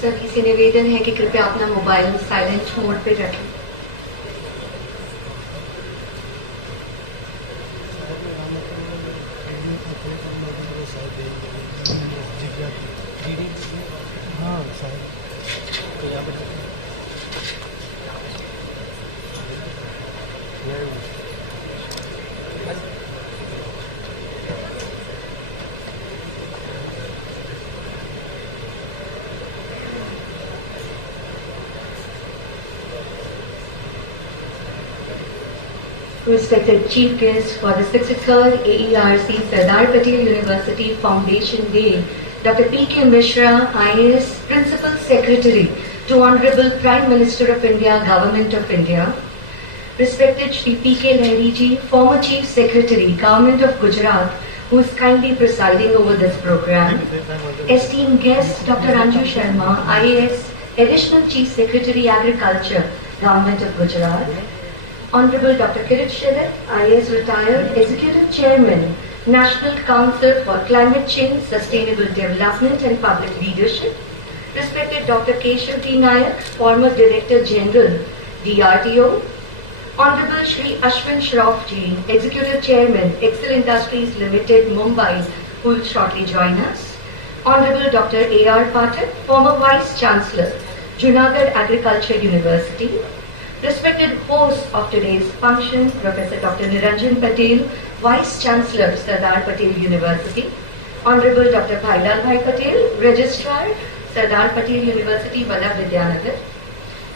सभी से निवेदन है कि कृपया अपना मोबाइल साइलेंट मोड पे रखें। Respected Chief Guest for the 63rd AERC Sardar Patel University Foundation Day, Dr. P.K. Mishra, IAS Principal Secretary to Honorable Prime Minister of India, Government of India. Respected Shri P.K. Lahiri Ji, former Chief Secretary, Government of Gujarat, who is kindly presiding over this program. Esteemed guest, Dr. Anju Sharma, IAS Additional Chief Secretary, Agriculture, Government of Gujarat. Honorable Dr. Kirit Shelat, IAS Retired Executive Chairman, National Council for Climate Change, Sustainable Development and Public Leadership. Respected Dr. Keshav T. Nayak, former Director General, DRDO. Honorable Shri Ashwin Shroff Ji, Executive Chairman, Excel Industries Limited, Mumbai, who will shortly join us. Honorable Dr. A.R. Patel, former Vice Chancellor, Junagadh Agriculture University. Respected host of today's function, Professor Dr. Niranjan Patel, Vice Chancellor, Sardar Patel University. Honorable Dr. Bharat Patel, Registrar, Sardar Patel University, Vidyanagar.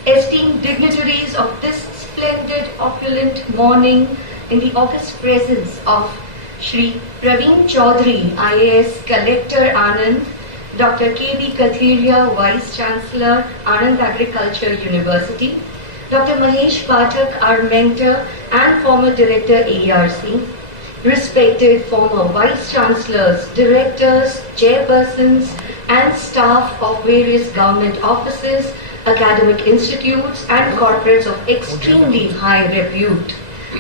Esteemed dignitaries of this splendid, opulent morning in the august presence of Shri Praveen Chaudhary, IAS Collector Anand, Dr. K.B. Kathiria, Vice Chancellor, Anand Agriculture University, Dr. Mahesh Pathak, our mentor and former Director AERC, respected former Vice Chancellors, Directors, Chairpersons and staff of various government offices, academic institutes and corporates of extremely high repute,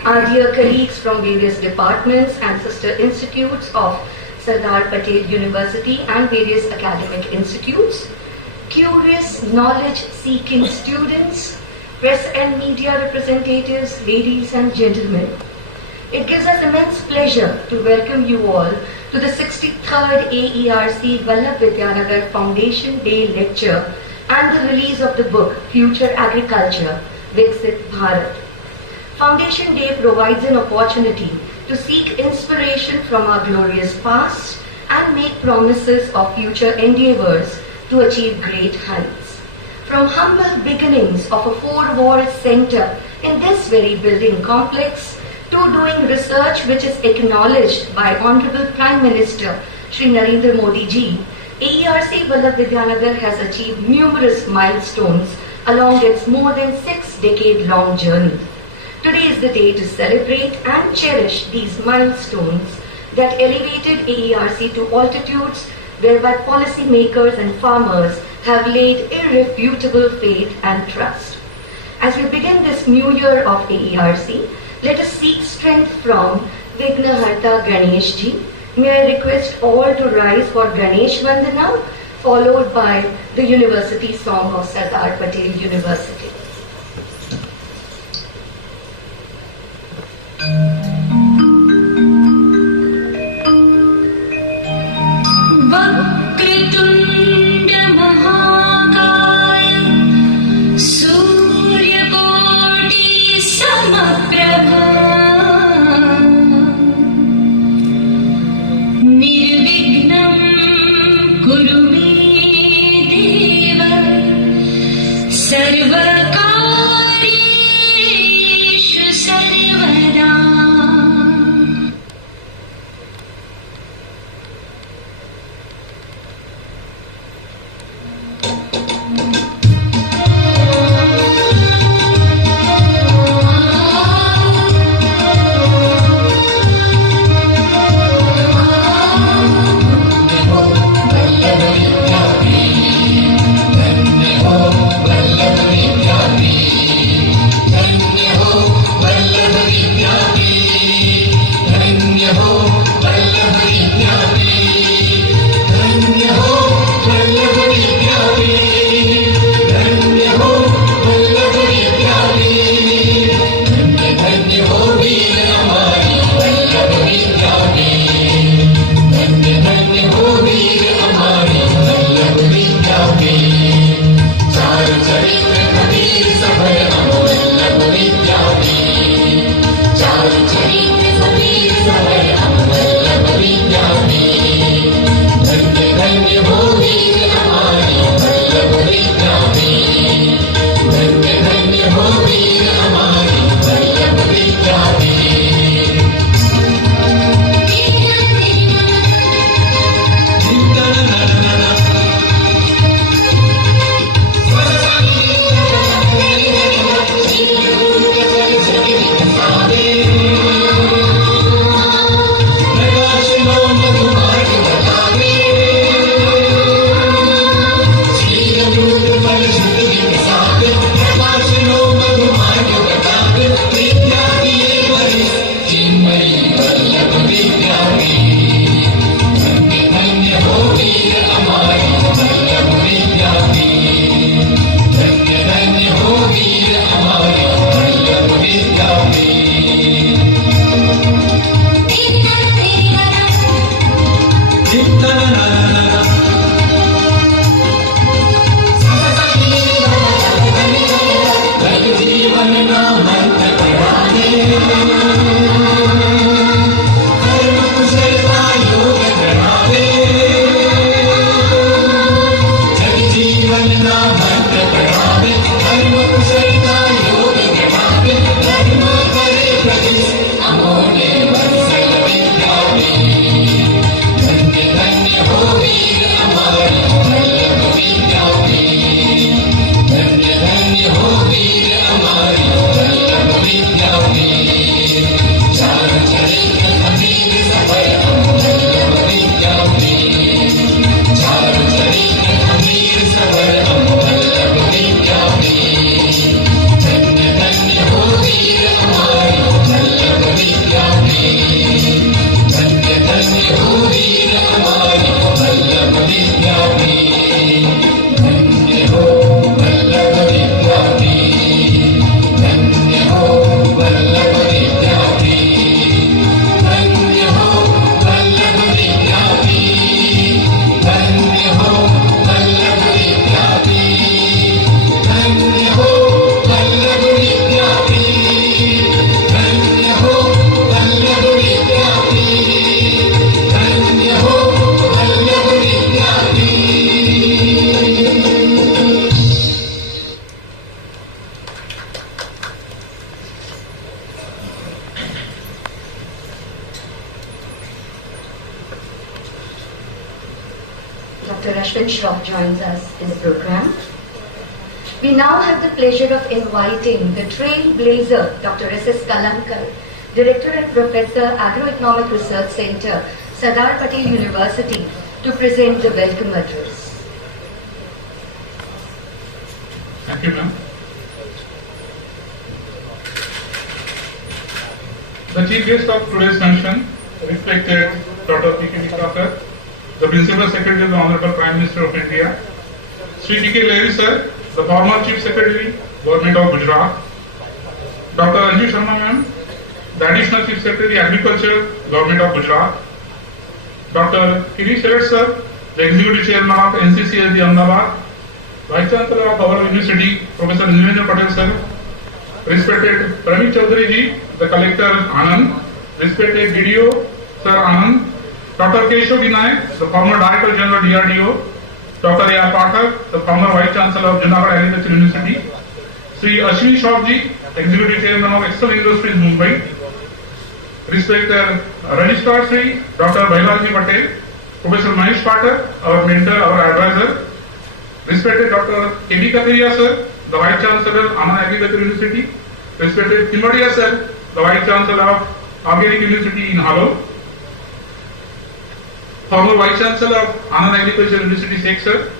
our dear colleagues from various departments and sister institutes of Sardar Patel University and various academic institutes, curious, knowledge-seeking students, press and media representatives, ladies and gentlemen. It gives us immense pleasure to welcome you all to the 63rd AERC Vidyanagar Foundation Day Lecture and the release of the book Future Agriculture-Viksit Bharat. Foundation Day provides an opportunity to seek inspiration from our glorious past and make promises of future endeavors to achieve great heights. From humble beginnings of a four-walled center in this very building complex to doing research which is acknowledged by Honorable Prime Minister Shri Narendra Modi Ji, AERC Vidyanagar has achieved numerous milestones along its more than 6-decade-long journey. Today is the day to celebrate and cherish these milestones that elevated AERC to altitudes whereby policymakers and farmers have laid irrefutable faith and trust. As we begin this new year of AERC, let us seek strength from Vignaharta Ganesh Ji. May I request all to rise for Ganesh Vandana, followed by the University Song of Sardar Patel University. सर्वका Dr. Ashwin Shroff joins us in the program. We now have the pleasure of inviting the trailblazer, Dr. S.S. Kalankar, Director and Professor, Agro-Economic Research Center, Sardar Patel University, to present the welcome address. Thank you, ma'am. The chief guest of today's function, respected Dr. P.K. Mishra, the Principal Secretary of the Honorable Prime Minister of India, Sri D.K. Lahiri sir, the former Chief Secretary, Government of Gujarat, Dr. Anju Sharma ma'am, the Additional Chief Secretary, Agriculture, Government of Gujarat, Dr. Kiri Seret sir, the Executive Chairman of NCCSD Ahmedabad, Vice Chancellor of our University, Professor Nilendra Patel sir, respected Pramit Chaudhary ji, the Collector Anand, respected DDO Sir Anand, Dr. Keshav Vinayak, the former Director General DRDO, Dr. A.R. Pathak, the former Vice Chancellor of Junagadh Agriculture University, Sri Ashwin Shroff ji, Executive Chairman of Excel Industries Mumbai, respected Registrar Sri Dr. Bharat Patel, Professor Mahesh Pathak, our mentor, our advisor, respected Dr. K.D. Kataria sir, the Vice Chancellor, Anand Agriculture University, respected Timbadia sir, the Vice Chancellor of Organic University in Halo, former Vice Chancellor of Anand Agriculture University, Sheikh sir,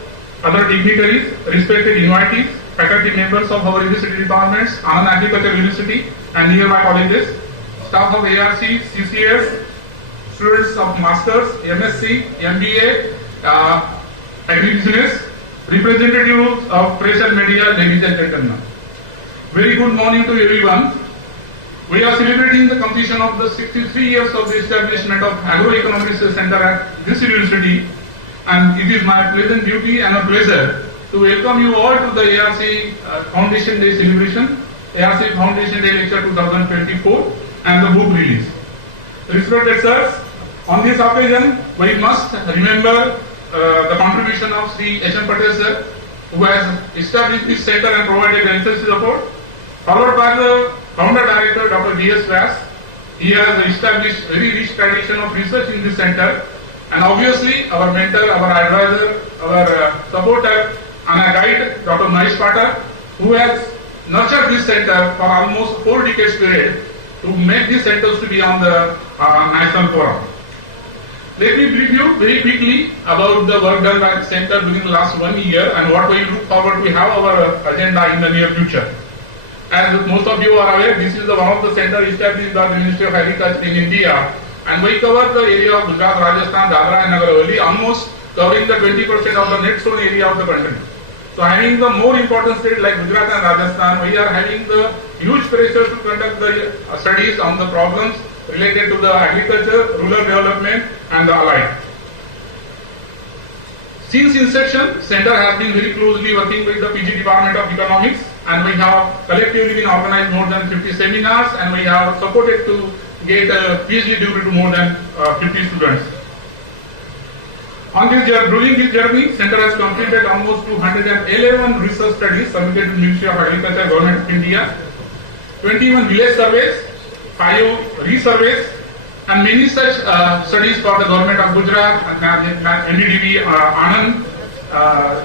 other dignitaries, respected invitees, faculty members of our university departments, Anand Agriculture University and nearby colleges, staff of AERC, CCS, students of Masters, MSc, MBA, Agribusiness, representatives of press and media, ladies and gentlemen. Very good morning to everyone. We are celebrating the completion of the 63 years of the establishment of Agro-Economic Research Center at this university, and it is my pleasant duty and a pleasure to welcome you all to the AERC Foundation Day celebration, AERC Foundation Day Lecture 2024 and the book release. Respected sirs, on this occasion we must remember the contribution of Sri H.M. Patel sir, who has established this center and provided research support, followed by the founder director Dr. D.S. Vyas. He has established very rich tradition of research in this center, and obviously our mentor, our advisor, our supporter and a guide, Dr. Mahesh Pathak, who has nurtured this center for almost 4 decades period to make these centers to be on the national forum. Let me brief you very quickly about the work done by the center during the last 1 year and what we look forward to have our agenda in the near future. As most of you are aware, this is one of the centers established by the Ministry of Agriculture in India, and we cover the area of Gujarat, Rajasthan, Dadra and Nagar Haveli, almost covering the 20% of the net sown area of the country. So having the more important states like Gujarat and Rajasthan, we are having the huge pressure to conduct the studies on the problems related to the agriculture, rural development and the allied. Since inception, Center has been very closely working with the PG Department of Economics, and we have collectively been organized more than 50 seminars, and we have supported to get a PhD degree to more than 50 students. During this journey, Center has completed almost 211 research studies submitted to the Ministry of Agriculture, Government of India, 21 village surveys, 5 re-surveys, and many such studies for the Government of Gujarat, NDDB Anand,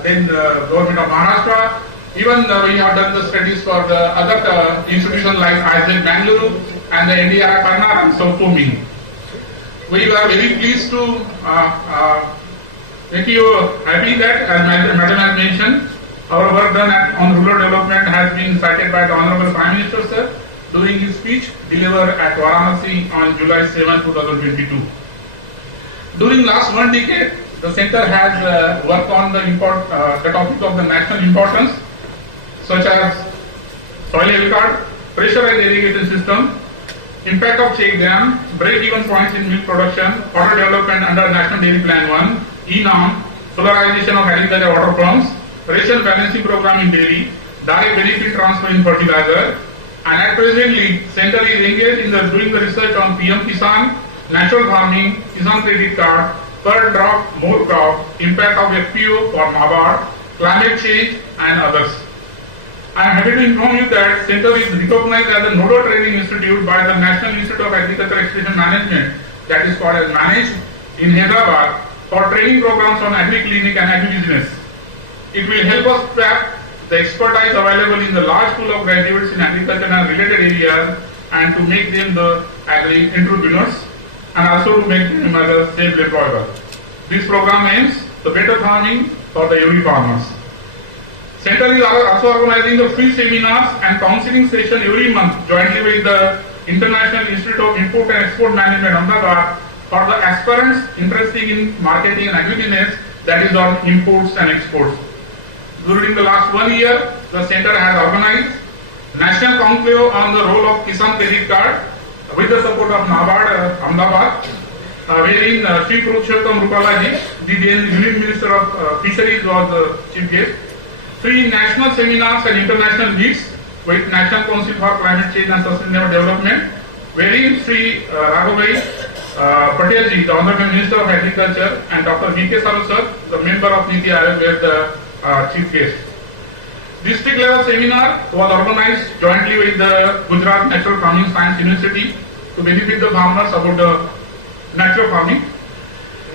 then the Government of Maharashtra. Even we have done the studies for the other institutions like ISEC Bangalore and the NDRI Karnataka and so forth. We are very pleased to make you happy that, as Madam has mentioned, our work done on rural development has been cited by the Honorable Prime Minister sir during his speech delivered at Varanasi on July 7, 2022. During last 1 decade, the center has worked on the topic of the national importance, such as soil health card, pressurized irrigation system, impact of check dam, break-even points in milk production, water development under National Dairy Plan 1, ENAM, solarization of agriculture water pumps, ration balancing program in dairy, direct benefit transfer in fertilizer, and at presently, Center is engaged in doing the research on PM Kisan, natural farming, Kisan credit card, per drop, more crop, impact of FPO for Bharat, climate change and others. I am happy to inform you that Center is recognized as a nodal training institute by the National Institute of Agriculture Extension Management, that is called as Managed, in Hyderabad, for training programs on agri-clinic and agri-business. It will help us tap the expertise available in the large pool of graduates in agriculture and related areas and to make them the agri-entrepreneurs and also to make them as self-employable. This program aims the better farming for the every farmers. Center is also organizing the free seminars and counseling session every month jointly with the International Institute of Import and Export Management, Ahmedabad, for the aspirants interested in marketing and agribusiness, that is on imports and exports. During the last 1 year, the center has organized National Conclave on the role of Kisan Credit Card with the support of NABARD, Ahmedabad, wherein Sri Purushottam Rupalaji, the then Union Minister of Fisheries, was the chief guest. 3 national seminars and international meets with National Council for Climate Change and Sustainable Development, wherein Sri Raghavai Patel ji, the Honorable Minister of Agriculture, and Dr. V.K. Saru sir, the member of Niti Aayog, were the chief guests. District level seminar was organized jointly with the Gujarat Natural Farming Science University to benefit the farmers about the natural farming.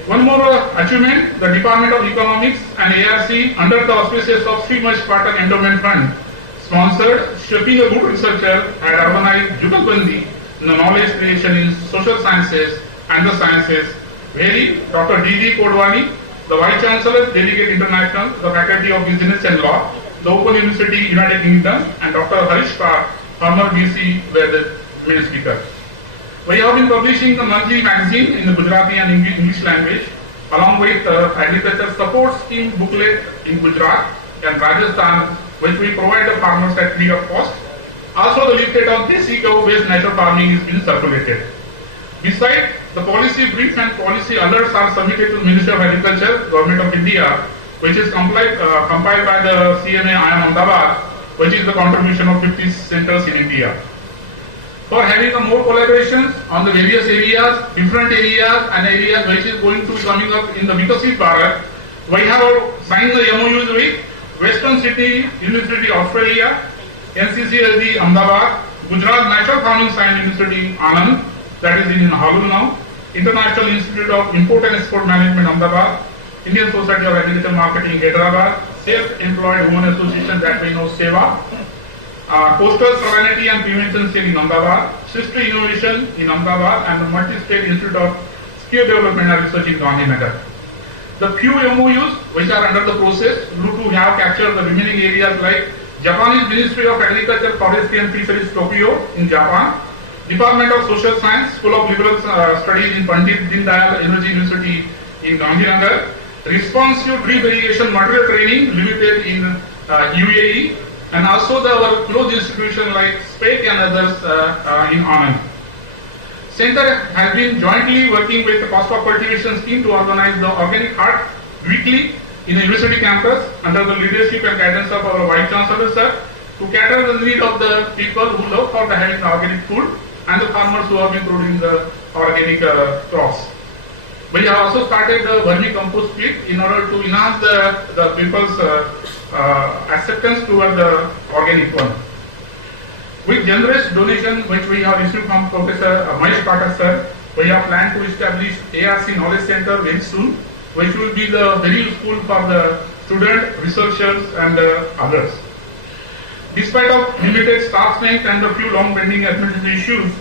One more achievement, the Department of Economics and AERC under the auspices of Sri Mahesh Patel Endowment Fund sponsored Shaping a Good Researcher had organized Jugalbandi, the knowledge creation in social sciences and the sciences, wherein Dr. D.D. Kodwani, the Vice Chancellor, Delegate International, the Faculty of Business and Law, the Open University, United Kingdom, and Dr. Harish Kar, former VC, were the main speakers. We have been publishing the monthly magazine in the Gujarati and English language, along with agriculture support scheme booklet in Gujarat and Rajasthan, which we provide the farmers at free of cost. Also, the leaflet on Desi cow-based natural farming is being circulated. Besides, the policy brief and policy alerts are submitted to the Ministry of Agriculture, Government of India, which is compiled by the CMA IIM Ahmedabad, which is the contribution of 50 centers in India. For having more collaborations on the various areas, different areas and areas which is going to be coming up in the Viksit Bharat, we have signed the MOUs with Western City University, Australia, NCCLD Ahmedabad, Gujarat Natural Farming Science University, Anand, that is in Halul now, International Institute of Import and Export Management, Ahmedabad, Indian Society of Agricultural Marketing, Hyderabad, Self-Employed Women Association, that we know SEVA, Coastal Salinity and Prevention Cell in Ahmedabad, Sister Innovation in Ahmedabad, and the Multi-State Institute of Skill Development and Research in Gandhinagar. The few MOUs which are under the process to have captured the remaining areas like Japanese Ministry of Agriculture, Forestry and Fisheries, Tokyo in Japan, Department of Social Science, School of Liberal Studies in Pandit Dindayal Energy University in Gandhinagar, Responsive Drip Irrigation Material Training Limited in UAE, and also our close institution like SPEC and others in Anand. Center has been jointly working with the Cost of Cultivation Scheme to organize the Organic Art Weekly in the university campus under the leadership and guidance of our Vice Chancellor sir to cater the need of the people who love for the having organic food and the farmers who have been producing the organic crops. We have also started the vermicompost kit in order to enhance the people's acceptance toward the organic one. With generous donation which we have received from Professor Mahesh Patel sir, we have planned to establish ARC Knowledge Center very soon, which will be very useful for the student, researchers and others. Despite of limited staff strength and the few long pending administrative issues,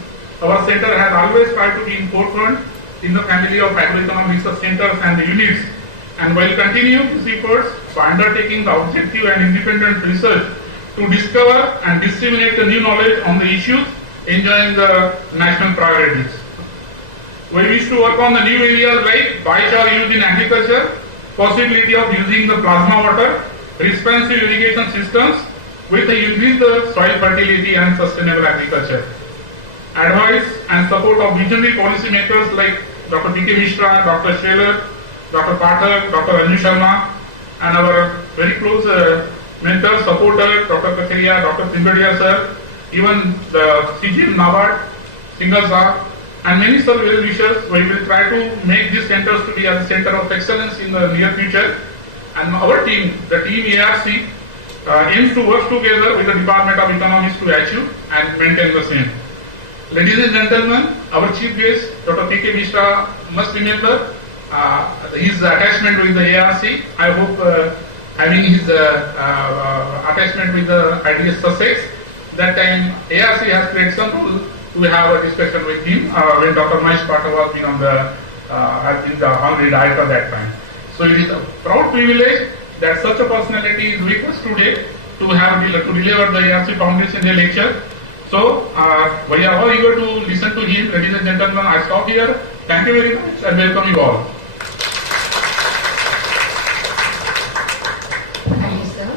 our center has always tried to be in forefront in the family of Agro-Economic research centers and the units, and will continue these efforts by undertaking the objective and independent research to discover and disseminate the new knowledge on the issues enjoying the national priorities. We wish to work on the new areas like biochar used in agriculture, possibility of using the plasma water, responsive irrigation systems with the increase the soil fertility and sustainable agriculture. Advice and support of visionary policy makers like Dr. P.K. Mishra, Dr. Scheller, Dr. Patel, Dr. Anju Sharma, and our very close mentor, supporter, Dr. Kacharia, Dr. Simbadia sir, even the CGM NABARD, Singhal sir, and many sir well wishers. We will try to make these centers to be a center of excellence in the near future. And our team, the team ARC, aims to work together with the Department of Economics to achieve and maintain the same. Ladies and gentlemen, our chief guest, Dr. P.K. Mishra, must remember his attachment with the ARC. I hope having his attachment with the IDS Sussex, that time ARC has played some role to have a discussion with him when Dr. Mahesh Patel was being on the, I think, already died at that time. So it is a proud privilege that such a personality is with us today to deliver the AERC Foundation Day lecture. So we are all eager to listen to him. Ladies and gentlemen, I stop here. Thank you very much and welcome you all. Thank you, sir.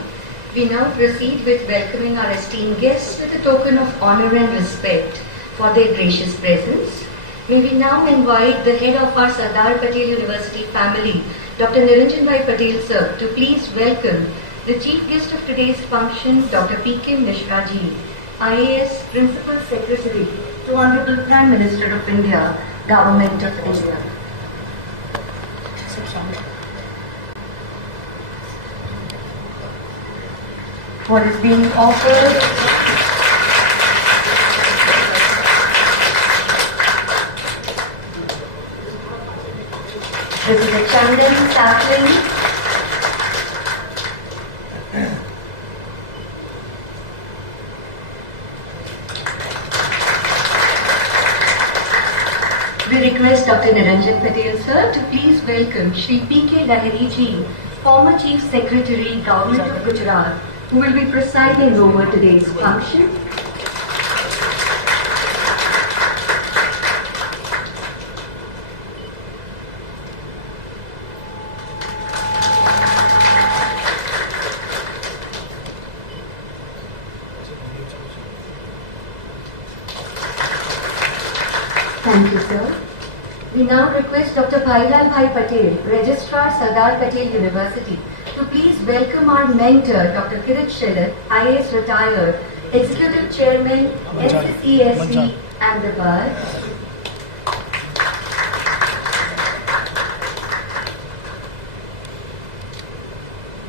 We now proceed with welcoming our esteemed guests with a token of honor and respect for their gracious presence. May we now invite the head of our Sardar Patel University family, Dr. Niranjan Bhai Patel sir, to please welcome the chief guest of today's function, Dr. P.K. Mishra ji, IAS Principal Secretary to Honorable Prime Minister of India, Government of India. What is being offered? This is a Chandan sapling. We request Dr. Niranjan Patel sir to please welcome Shri P.K. Lahiri ji, former Chief Secretary, Government of Gujarat, who will be presiding over today's function. Thank you, sir. We now request Dr. Bhailal Bhai Patel, Registrar Sardar Patel University, to please welcome our mentor, Dr. Kirit Shelat, IAS retired, Executive Chairman, NCCSC, Ahmedabad.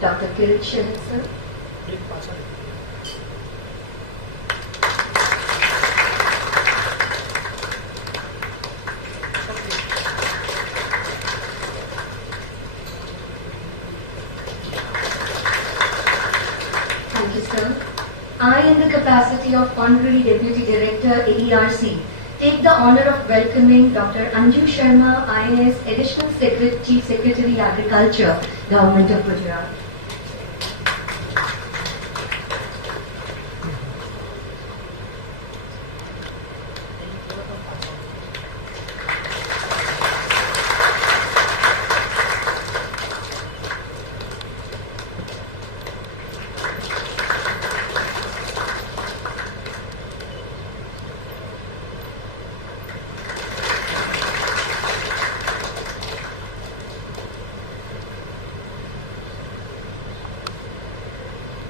Dr. Kirit Shelat, sir. I, in the capacity of Honorary Deputy Director, AERC, take the honor of welcoming Dr. Anju Sharma, IAS Additional Chief Secretary, Agriculture, Government of Gujarat.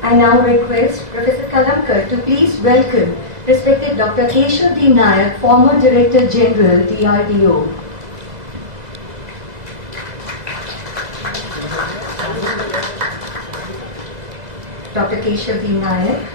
I now request Professor Kalamkar to please welcome respected Dr. Keshav D. Nayak, former Director General, DRDO. Dr. Keshav D. Nayak.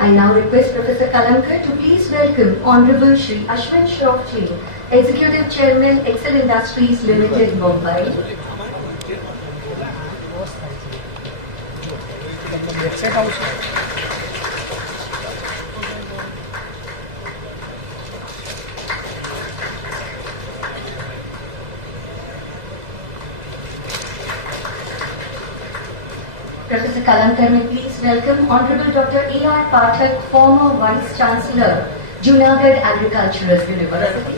I now request Professor Kalamkar to please welcome Honorable Shri Ashwin Shroff ji, Executive Chairman, Excel Industries Limited, Mumbai. Professor Kalamkar, may please welcome Honorable Dr. A.R. Pathak, former Vice Chancellor, Junagadh Agriculture University.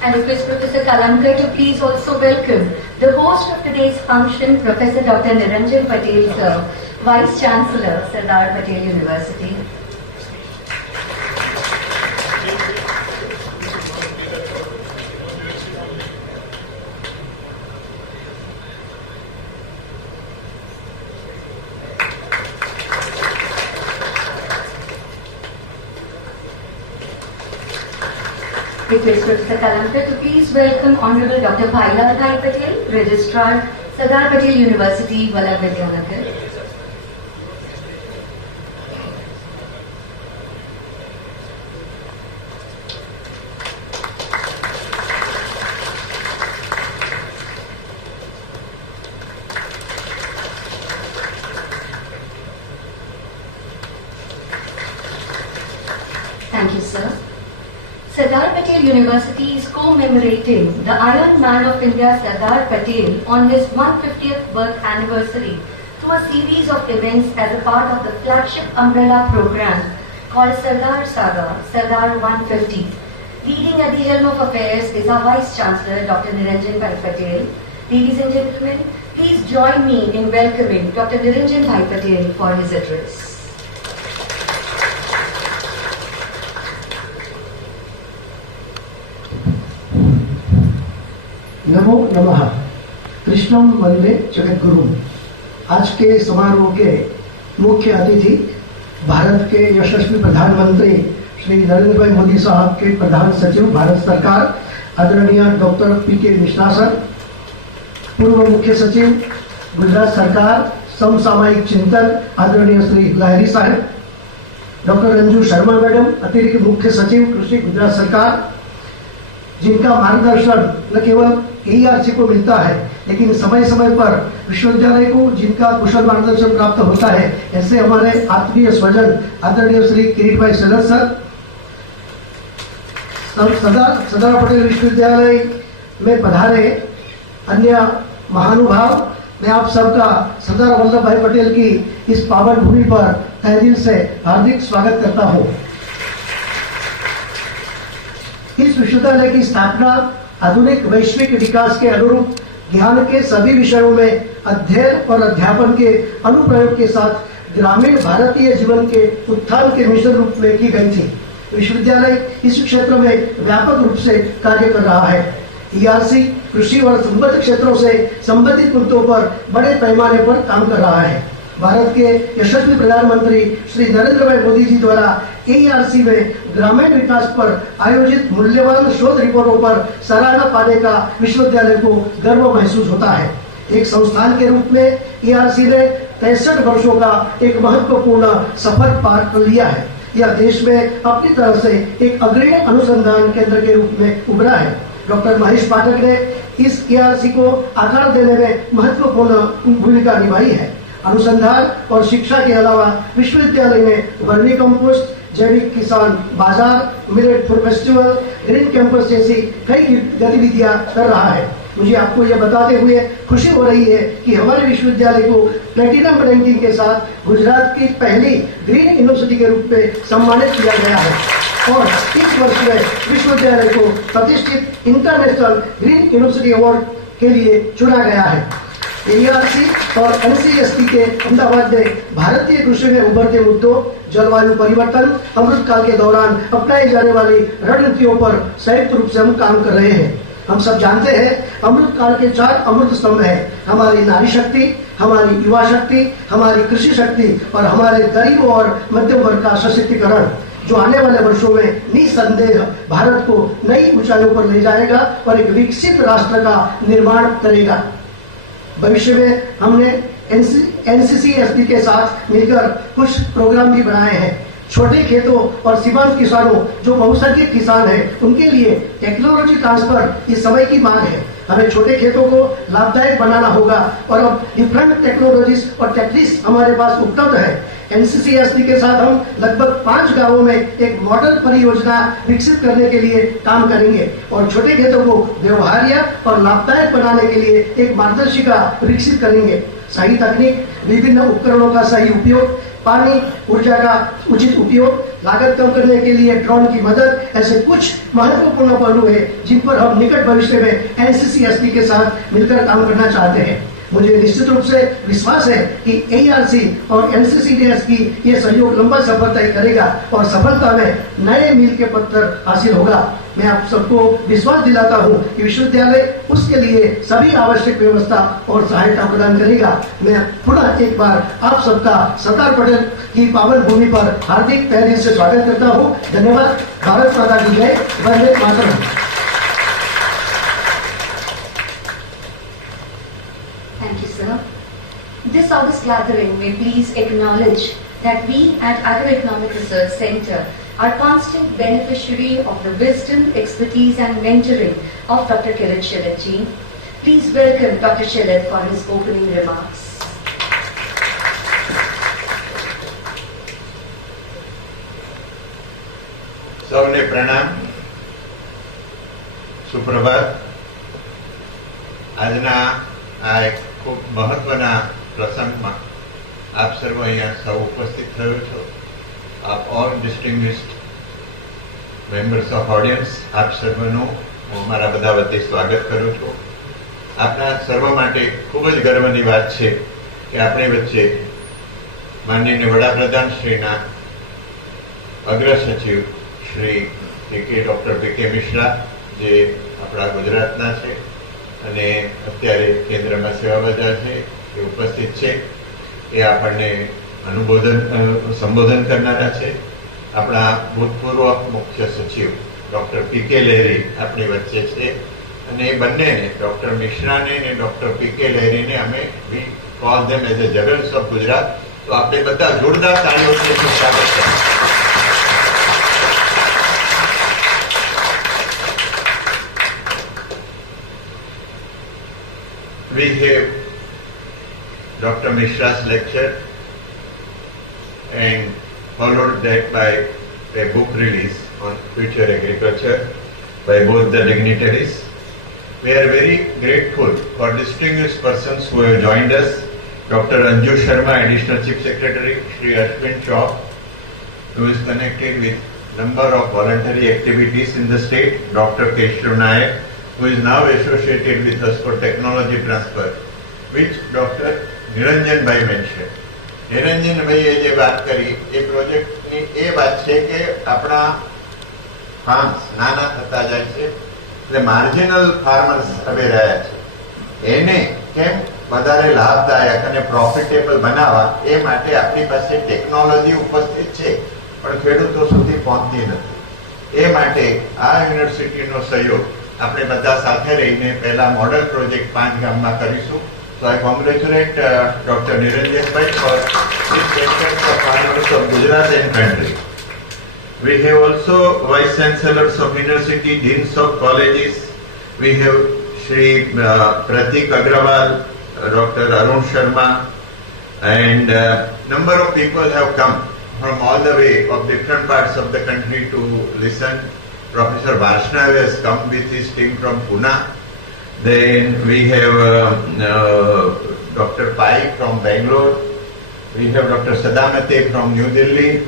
I request Professor Kalamkar to please also welcome the host of today's function, Professor Dr. Niranjan Patel sir, Vice Chancellor, Sardar Patel University. Request Professor Kalankar to please welcome Honorable Dr. Bharat Patel, Registrar, Sardar Patel University, Vidyanagar. Thank you, sir. Sardar Patel University is commemorating the Iron Man of India, Sardar Patel, on his 150th birth anniversary through a series of events as a part of the flagship umbrella program called Sardar Saga, Sardar 150. Leading at the helm of affairs is our Vice Chancellor, Dr. Niranjan Bhai Patel. Ladies and gentlemen, please join me in welcoming Dr. Niranjan Bhai Patel for his address. नमो नमः कृष्णम वंदे जगद्गुरु। आज के समारोह के मुख्य अतिथि भारत के यशस्वी प्रधानमंत्री श्री नरेंद्र भाई मोदी साहब के प्रधान सचिव भारत सरकार आदरणीय डॉक्टर पीके मिश्रा सर, पूर्व मुख्य सचिव गुजरात सरकार समसामयिक चिंतन आदरणीय श्री लहरी साहब, डॉक्टर रंजू शर्मा मैडम अतिरिक्त मुख्य सचिव कृषि गुजरात सरकार, जिनका मार्गदर्शन न केवल AERC को मिलता है लेकिन समय समय पर विश्वविद्यालय को जिनका कुशल मार्गदर्शन प्राप्त होता है, ऐसे हमारे आत्मीय स्वजन आदरणीय श्री किरीट भाई सलत सर, सरदार पटेल विश्वविद्यालय में पधारे अन्य महानुभाव, मैं आप सबका सरदार वल्लभ भाई पटेल की इस पावन भूमि पर तहे दिल से हार्दिक स्वागत करता हूँ। इस विश्वविद्यालय की स्थापना आधुनिक वैश्विक विकास के अनुरूप ज्ञान के सभी विषयों में अध्ययन और अध्यापन के अनुप्रयोग के साथ ग्रामीण भारतीय जीवन के उत्थान के मिशन रूप में की गई थी। विश्वविद्यालय इस क्षेत्र में व्यापक रूप से कार्य कर रहा है। AERC कृषि और संबद्ध क्षेत्रों से संबंधित मुद्दों पर बड़े पैमाने पर काम कर रहा है। भारत के यशस्वी प्रधानमंत्री श्री नरेंद्र भाई मोदी जी द्वारा AERC में ग्रामीण विकास पर आयोजित मूल्यवान शोध रिपोर्टों पर सराहना पाने का विश्वविद्यालय को गर्व महसूस होता है। एक संस्थान के रूप में AERC ने 63 वर्षों का एक महत्वपूर्ण सफर पार कर लिया है। यह देश में अपनी तरह से एक अग्रणी अनुसंधान केंद्र के रूप में उभरा है। डॉक्टर महेश पाठक ने इस AERC को आकार देने में महत्वपूर्ण भूमिका निभाई है। अनुसंधान और शिक्षा के अलावा विश्वविद्यालय में वर्मी कंपोस्ट, जैविक किसान बाजार, millet food festival, green campus जैसी कई गतिविधियां कर रहा है। मुझे आपको यह बताते हुए खुशी हो रही है कि हमारे विश्वविद्यालय को प्लेटिनम रैंकिंग के साथ गुजरात की पहली ग्रीन यूनिवर्सिटी के रूप में सम्मानित किया गया है और इस वर्ष में विश्वविद्यालय को प्रतिष्ठित इंटरनेशनल ग्रीन यूनिवर्सिटी अवार्ड के लिए चुना गया है। AERC और NCST के अहमदाबाद में भारतीय कृषि में उभरते मुद्दों, जलवायु परिवर्तन, अमृतकाल के दौरान अपनाई जाने वाली रणनीतियों पर संयुक्त रूप से हम काम कर रहे हैं। हम सब जानते हैं अमृतकाल के 4 अमृत स्तंभ हैं: हमारी नारी शक्ति, हमारी युवा शक्ति, हमारी कृषि शक्ति और हमारे गरीबों और मध्यम वर्ग का सशक्तिकरण, जो आने वाले वर्षों में निसंदेह भारत को नई ऊंचाइयों पर ले जाएगा और एक विकसित राष्ट्र का निर्माण करेगा। भविष्य में हमने NCCSP के साथ मिलकर कुछ प्रोग्राम भी बनाए हैं। छोटे खेतों और सीमांत किसानों जो बहुसंख्यक किसान हैं, उनके लिए टेक्नोलॉजी ट्रांसफर इस समय की मांग है। हमें छोटे खेतों को लाभदायक बनाना होगा और अब डिफरेंट टेक्नोलॉजीज और टेक्निक्स हमारे पास उपलब्ध है। NCCSP के साथ हम लगभग 5 गांवों में एक मॉडल परियोजना विकसित करने के लिए काम करेंगे और छोटे खेतों को व्यवहार्य और लाभदायक बनाने के लिए एक मार्गदर्शिका विकसित करेंगे। सही तकनीक, विभिन्न उपकरणों का सही उपयोग, पानी, ऊर्जा का उचित उपयोग, लागत कम करने के लिए ड्रोन की मदद, ऐसे कुछ महत्वपूर्ण पहलू है जिन पर हम निकट भविष्य में NCCSP के साथ मिलकर काम करना चाहते हैं। मुझे निश्चित रूप से विश्वास है कि AERC और NCCS की ये सहयोग लंबा सफर तय करेगा और सफलता में नए मील के पत्थर हासिल होगा। मैं आप सबको विश्वास दिलाता हूँ कि विश्वविद्यालय उसके लिए सभी आवश्यक व्यवस्था और सहायता प्रदान करेगा। मैं पुनः एक बार आप सबका सरदार पटेल की पावन भूमि पर हार्दिक तहे दिल से स्वागत करता हूँ। धन्यवाद। भारत माता की जय, Vande Mataram. Thank you, sir. This August gathering may please acknowledge that we at Agro-Economic Research Center are constant beneficiary of the wisdom, expertise and mentoring of Dr. Kirit Shilad ji. Please welcome Dr. Shilad for his opening remarks. સૌને પ્રણામ, સુપ્રભાત. આજના આ એક ખૂબ મહત્વના પ્રસંગમાં આપ સર્વ અહીંયા સૌ ઉપસ્થિત થયો છો. આપ ઓલ ડિસ્ટિંગ્વિશ્ડ મેમ્બર્સ ઓફ ઓડિયન્સ, આપ સર્વનું હું મારા બધા વતી સ્વાગત કરું છું. આપના સર્વ માટે ખૂબ જ ગર્વની વાત છે કે આપણી વચ્ચે માનનીય વડાપ્રધાન શ્રીના અગ્ર સચિવ શ્રી ડોક્ટર પીકે મિશ્રા, જે આપણા ગુજરાતના છે અને અત્યારે કેન્દ્રમાં સેવા બજાવે છે, એ ઉપસ્થિત છે. એ આપણને સંબોધન કરનારા છે. આપણા ભૂતપૂર્વ મુખ્ય સચિવ ડોક્ટર પીકે લહેરી આપણી વચ્ચે છે અને એ બંનેને, ડોક્ટર મિશ્રાને અને ડોક્ટર પીકે લહેરીને અમે we call them as a jewels of Gujarat. તો આપણે બધા જોરદાર તાળીઓથી સ્વાગત કરીએ. We have Dr. Mishra's lecture and followed that by a book release on future agriculture by both the dignitaries. We are very grateful for distinguished persons who have joined us. Dr. Anju Sharma, Additional Chief Secretary, Shri Ashwin Chauk, who is connected with number of voluntary activities in the state. Dr. Keshav Nayak, who is now associated with us for technology transfer, which Dr. Niranjan Bhai mentioned. Niranjan Bhai જે વાત કરી એ પ્રોજેક્ટની એ વાત છે કે આપણા farms નાના થતા જાય છે, એટલે માર્જિનલ ફાર્મર્સ હવે રહ્યા છે, એને કેમ વધારે લાભદાયક અને પ્રોફિટેબલ બનાવવા એ માટે આપણી પાસે ટેકનોલોજી ઉપસ્થિત છે પણ ખેડૂતો સુધી પહોંચતી નથી. એ માટે આ યુનિવર્સિટીનો સહયોગ આપણે બધા સાથે રહીને પહેલા મોડલ પ્રોજેક્ટ 5 ગામમાં કરીશું. So I congratulate Dr. Niranjan Bhai for this gesture for farmers of Gujarat and country. We have also Vice Chancellors of University, Deans of Colleges. We have Shri Pratik Agrawal, Dr. Arun Sharma, and number of people have come from all the way of different parts of the country to listen. Professor Vaishnav has come with his team from Pune. Then we have Dr. Pai from Bangalore. We have Dr. Sadamate from New Delhi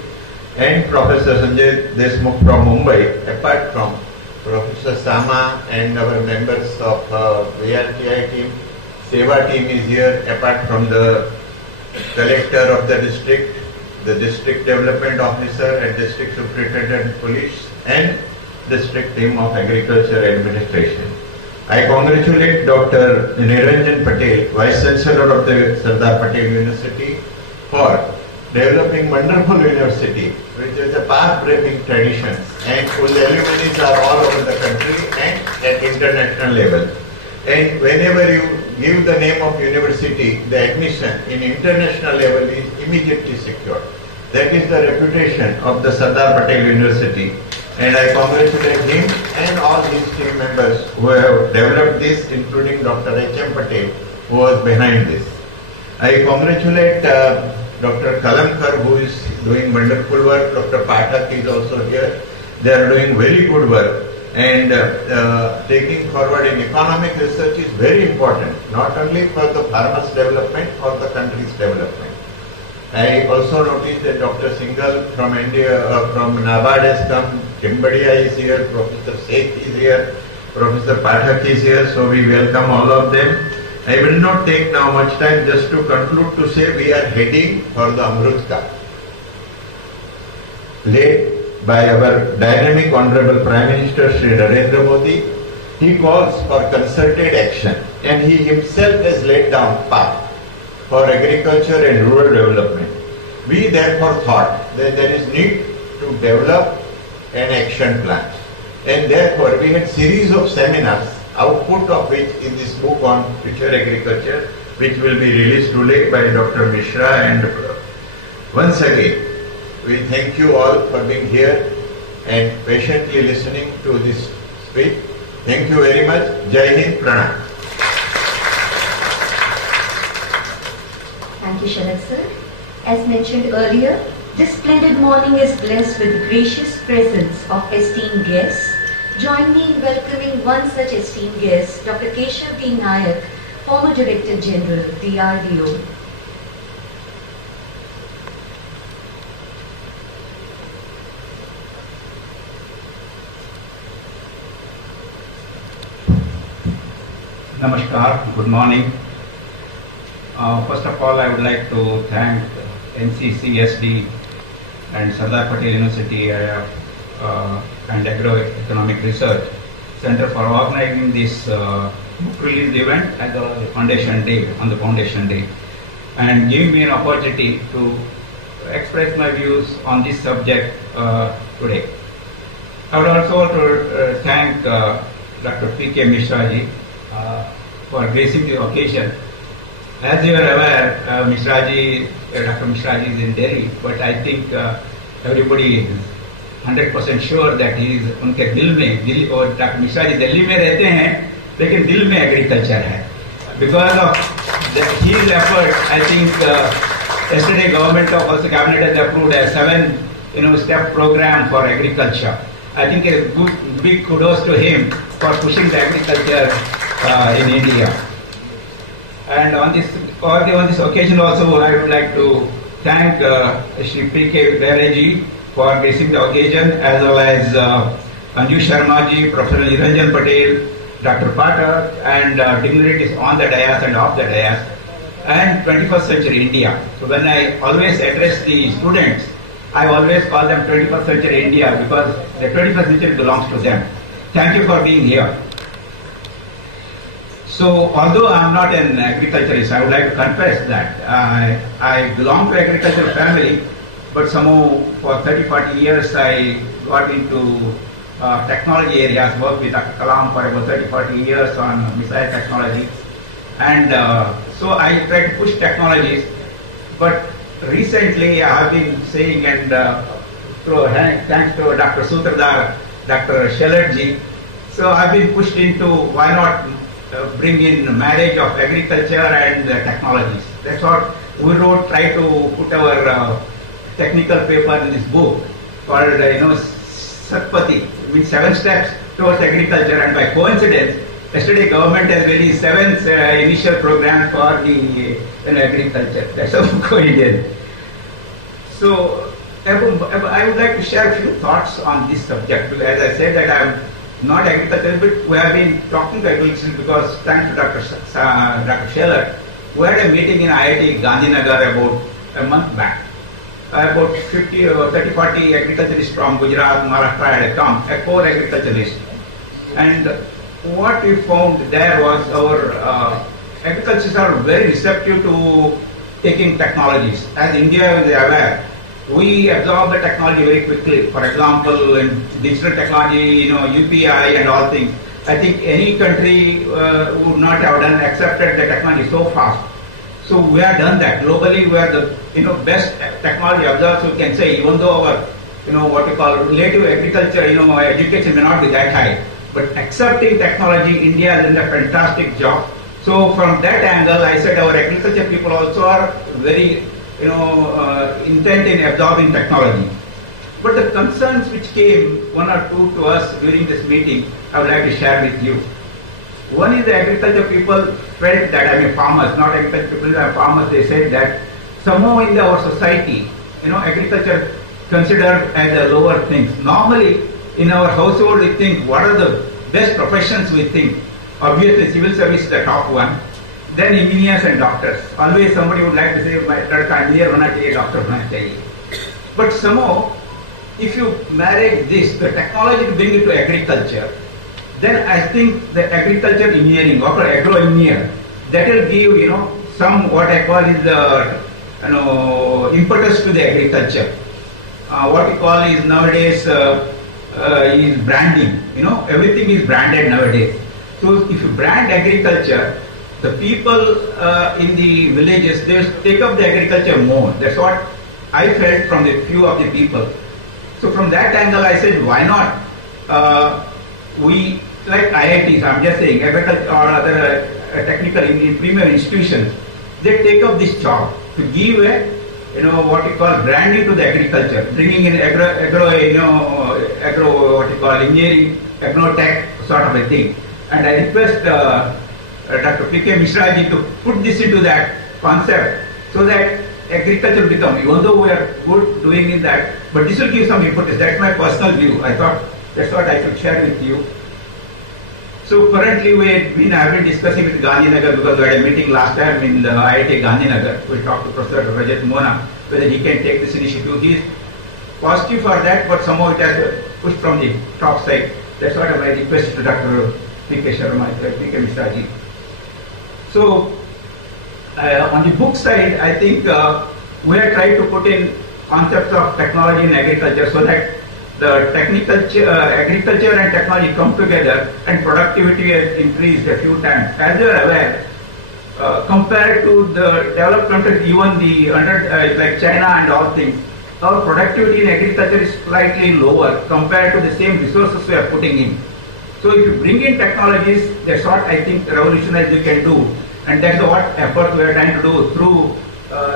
and Professor Sanjay Deshmukh from Mumbai. Apart from Professor Sama and our members of ARTI team, Seva team is here. Apart from the collector of the district, the district development officer and district superintendent police and district team of agriculture administration. I congratulate Dr. Niranjan Patel, Vice Chancellor of the Sardar Patel University, for developing wonderful university which is a path-breaking tradition and whose alumni are all over the country and at international level. And whenever you give the name of university, the admission in international level is immediately secured. That is the reputation of the Sardar Patel University. And I congratulate him and all his team members who have developed this, including Dr. H.M. Patel, who was behind this. I congratulate Dr. Kalamkar, who is doing wonderful work. Dr. Pathak is also here. They are doing very good work. And taking forward in economic research is very important, not only for the farmers' development, for the country's development. I also noticed that Dr. Singhal from India, from NABARD has come, Kimbadia is here, Professor Sheikh is here, Professor Pathak is here, so we welcome all of them. I will not take now much time, just to conclude to say we are heading for the Amrut Kaal, led by our dynamic Honorable Prime Minister Shri Narendra Modi. He calls for concerted action and he himself has laid down path for agriculture and rural development. We therefore thought that there is need to develop and action plans. And therefore, we had series of seminars, output of which is this book on future agriculture, which will be released today by Dr. Mishra. And once again, we thank you all for being here and patiently listening to this speech. Thank you very much. Jai Hind, Pranam. Thank you, Sharad sir. As mentioned earlier, this splendid morning is blessed with gracious presence of esteemed guests. Join me in welcoming one such esteemed guest, Dr. Keshav D. Nayak, former Director General, DRDO. Namaskar, good morning. First of all, I would like to thank NCCSD and Sardar Patel University and Agro-Economic Research Center for organizing this book release event at the Foundation Day, on the Foundation Day, and giving me an opportunity to express my views on this subject today. I would also want to thank Dr. P.K. Mishra ji for gracing the occasion. As you are aware, Dr. Mishra ji is in Delhi, but I think everybody is 100% sure that he is उनके दिल में और doctor Mishra ji Delhi में रहते हैं, लेकिन दिल में एग्रीकल्चर है. Because of his effort, I think yesterday government of also cabinet has approved a 7 step program for agriculture. I think a big kudos to him for pushing the agriculture in India. And on this occasion also, I would like to thank Shri P.K. ji for gracing the occasion, as well as Anju Sharma ji, Professor Niranjan Patel, Dr. Patel, and dignitaries on the dais and off the dais, and 21st century India. So when I always address the students, I always call them 21st century India because the 21st century belongs to them. Thank you for being here. So, although I am not an agriculturist, I would like to confess that I belong to agricultural family, but somehow for 30-40 years I got into technology areas, worked with Dr. Kalam for about 30-40 years on missile technology, and so I try to push technologies. But recently I have been saying, and thanks to Dr. Sutradar, Dr. Shelarji, so I have been pushed into why not bring in marriage of agriculture and technologies. That's what we wrote, try to put our technical paper in this book called Satpati, means 7 steps towards agriculture, and by coincidence, yesterday government has released 7 initial programs for the agriculture. That's a coincidence. So I would like to share a few thoughts on this subject. As I said that I am not agricultural, but we have been talking to agriculture because thanks to Dr. Scheller, we had a meeting in IIT Gandhinagar about a month back. About 50 or 30-40 agriculturists from Gujarat, Maharashtra had come, a core agriculturist. And what we found there was our agriculturists are very receptive to taking technologies. As India is aware, we absorb the technology very quickly. For example, in digital technology, UPI and all things. I think any country would not have accepted the technology so fast. So we have done that. Globally, we are the best technology observers, we can say, even though our what we call relative agriculture, education may not be that high. But accepting technology, India has done a fantastic job. So from that angle, I said our agriculture people also are very intent in absorbing technology. But the concerns which came, 1 or 2 to us during this meeting, I would like to share with you. One is the agriculture people felt that, farmers, not agriculture people, farmers, they said that somehow in our society, agriculture considered as a lower things. Normally, in our household, we think, what are the best professions we think? Obviously, civil service is the top one. Then engineers and doctors. Always somebody would like to say, engineer hona chahiye, doctor hona chahiye. But somehow, if you marry this, the technology to bring it to agriculture, then I think the agriculture engineering, or agro-engineer, that will give, some what I call is the, impetus to the agriculture. What we call is nowadays is branding. You know, everything is branded nowadays. So if you brand agriculture, the people in the villages, they take up the agriculture more. That's what I felt from the few of the people. So from that angle, I said, why not we, like IITs, I'm just saying, agriculture or other technical premier institutions, they take up this job to give a, you know, what you call branding to the agriculture, bringing in agro, what you call engineering, agro-tech sort of a thing. And I request Dr. P.K. Mishra ji to put this into that concept so that agriculture will become, even though we are good doing in that, but this will give some impetus. That's my personal view. I thought that's what I should share with you. So currently I've been discussing with Gandhinagar because we had a meeting last time in the IIT Gandhinagar. We talked to Professor Rajat Mona whether he can take this initiative. He is positive for that, but somehow it has pushed from the top side. That's what my request to Dr. P.K. Sharma, P.K. Mishra ji. So on the book side, I think we are trying to put in concepts of technology in agriculture so that the agriculture and technology come together and productivity has increased a few times. As you are aware, compared to the developed countries, even the like China and all things, our productivity in agriculture is slightly lower compared to the same resources we are putting in. So if you bring in technologies, that's what I think revolutionize you can do. And that's what effort we are trying to do through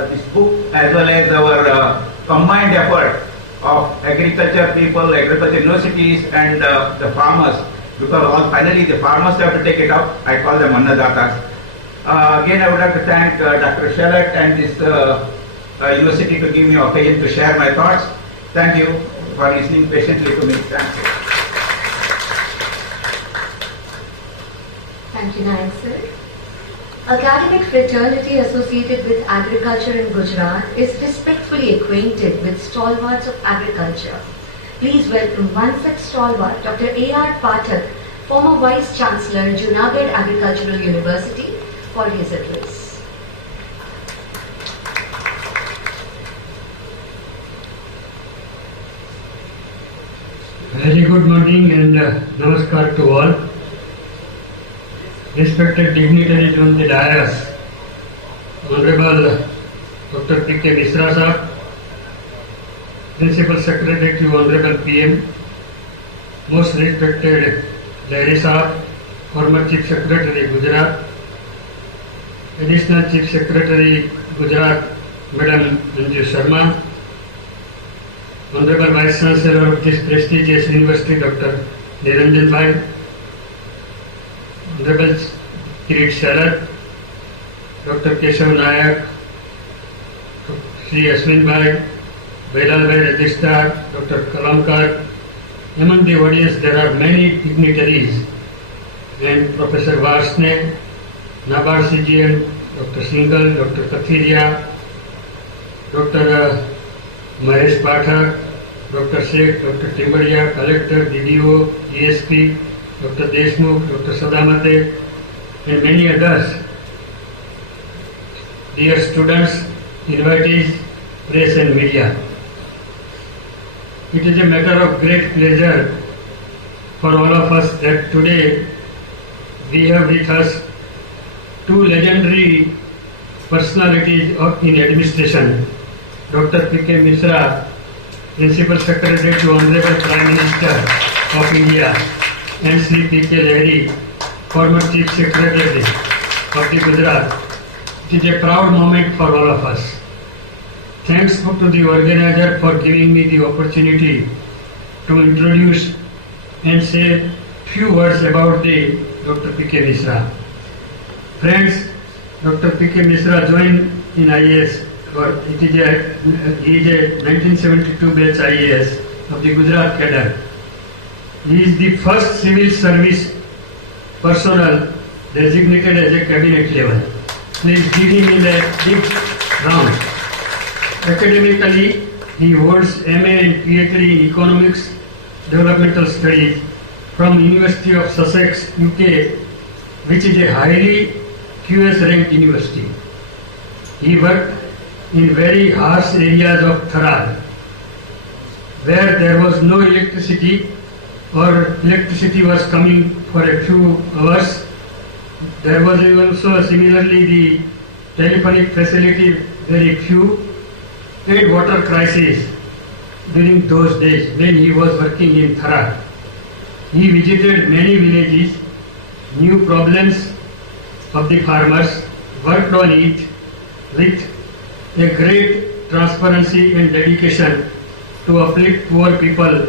this book as well as our combined effort of agriculture people, agriculture universities and the farmers, because finally the farmers have to take it up. I call them Annadatas. Again, I would like to thank Dr. Shalat and this university to give me occasion to share my thoughts. Thank you for listening patiently to me. Thank you. Thank you, Nayak sir. Academic fraternity associated with agriculture in Gujarat is respectfully acquainted with stalwarts of agriculture. Please welcome one such stalwart, Dr. A.R. Patel, former Vice Chancellor, Junagadh Agricultural University, for his address. Very good morning and namaskar to all. Respected dignitaries on the dais, Honorable Dr. P.K. Mishra Sahab, Principal Secretary to Honorable PM, most respected Lahiri Sahab, former Chief Secretary Gujarat, Additional Chief Secretary Gujarat, Madam Manju Sharma, Honorable Vice Chancellor of this prestigious university, Dr. Niranjan Bhai, Honorable Kirit Shalat, Dr. Keshav Nayak, Sri Ashwin Bhai, Vailal Bhai Registrar, Dr. Kalamkar. Among the audience there are many dignitaries and Professor Varsne, Nabar CGN, Dr. Singhal, Dr. Kathiria, Dr. Mahesh Pathak, Dr. Sheikh, Dr. Timbadia, Collector, DDO, ESP, Dr. Deshmukh, Dr. Sadamate, and many others. Dear students, invitees, press and media. It is a matter of great pleasure for all of us that today we have with us two legendary personalities in administration, Dr. P.K. Mishra, Principal Secretary to Honorable Prime Minister of India, and Sri P.K. Lahiri, former Chief Secretary of the Gujarat. It is a proud moment for all of us. Thanks to the organizer for giving me the opportunity to introduce and say few words about the Dr. P.K. Mishra. Friends, Dr. P.K. Mishra joined in IAS, he is a 1972 batch IAS of the Gujarat cadre. He is the first civil service personnel designated as a cabinet level. Please give him a big round. Academically, he holds MA and PhD in Economics, Developmental Studies from University of Sussex, UK, which is a highly QS ranked university. He worked in very harsh areas of Tharal, where there was no electricity or electricity was coming for a few hours. There was also similarly the telephonic facility very few, and water crisis during those days when he was working in Thara. He visited many villages, knew problems of the farmers, worked on it with a great transparency and dedication to uplift poor people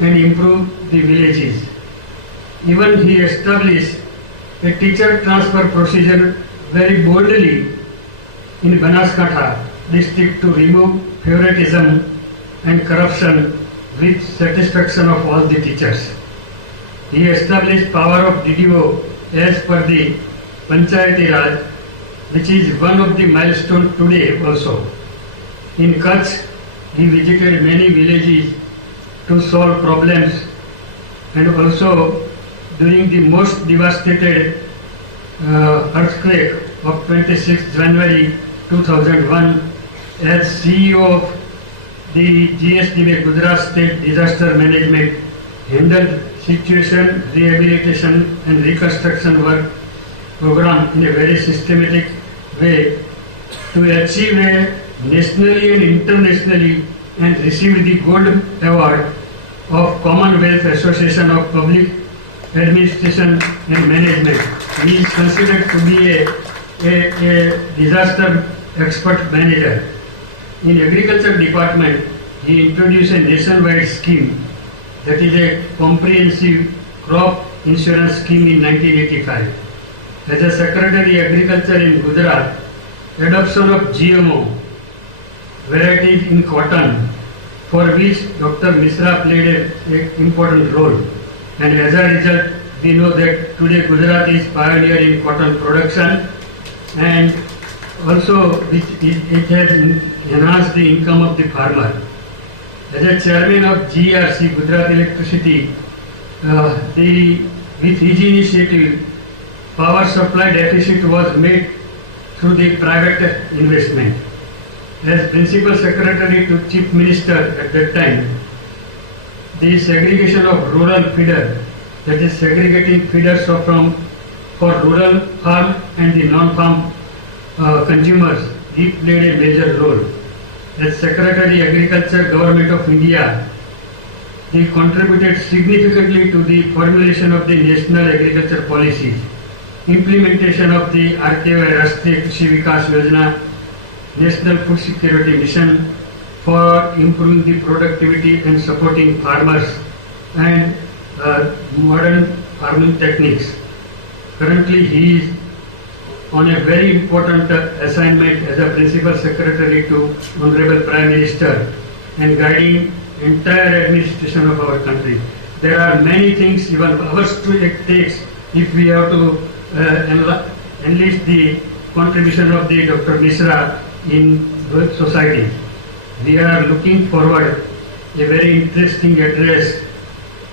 and improve the villages. Even he established a teacher transfer procedure very boldly in Banaskantha district to remove favoritism and corruption with satisfaction of all the teachers. He established power of DDO as per the Panchayati Raj, which is one of the milestones today also. In Kutch, he visited many villages to solve problems, and also during the most devastated earthquake of 26 January 2001, as CEO of the GSDB Gujarat State Disaster Management, handled situation, rehabilitation and reconstruction work program in a very systematic way to achieve a nationally and internationally and received the Gold Award of Commonwealth Association of Public Administration and Management. He is considered to be a disaster expert manager. In Agriculture Department, he introduced a nationwide scheme, that is a comprehensive crop insurance scheme in 1985. As a Secretary Agriculture in Gujarat, adoption of GMO varieties in cotton, for which Dr. Misra played an important role. And as a result, we know that today Gujarat is pioneer in cotton production, and also it has enhanced the income of the farmer. As a chairman of GERC, Gujarat Electricity, with his initiative, power supply deficit was made through the private investment. As Principal Secretary to Chief Minister at that time, the segregation of rural feeder, that is segregating feeders for rural farm and the non-farm consumers, he played a major role. As Secretary Agriculture, Government of India, he contributed significantly to the formulation of the National Agriculture Policies, implementation of the RKY Rashtriya Krishi Vikas Yojana, National Food Security Mission for improving the productivity and supporting farmers and modern farming techniques. Currently, he is on a very important assignment as a Principal Secretary to Honorable Prime Minister and guiding entire administration of our country. There are many things, even hours it takes if we have to enlist the contribution of the Dr. Misra in the society. We are looking forward a very interesting address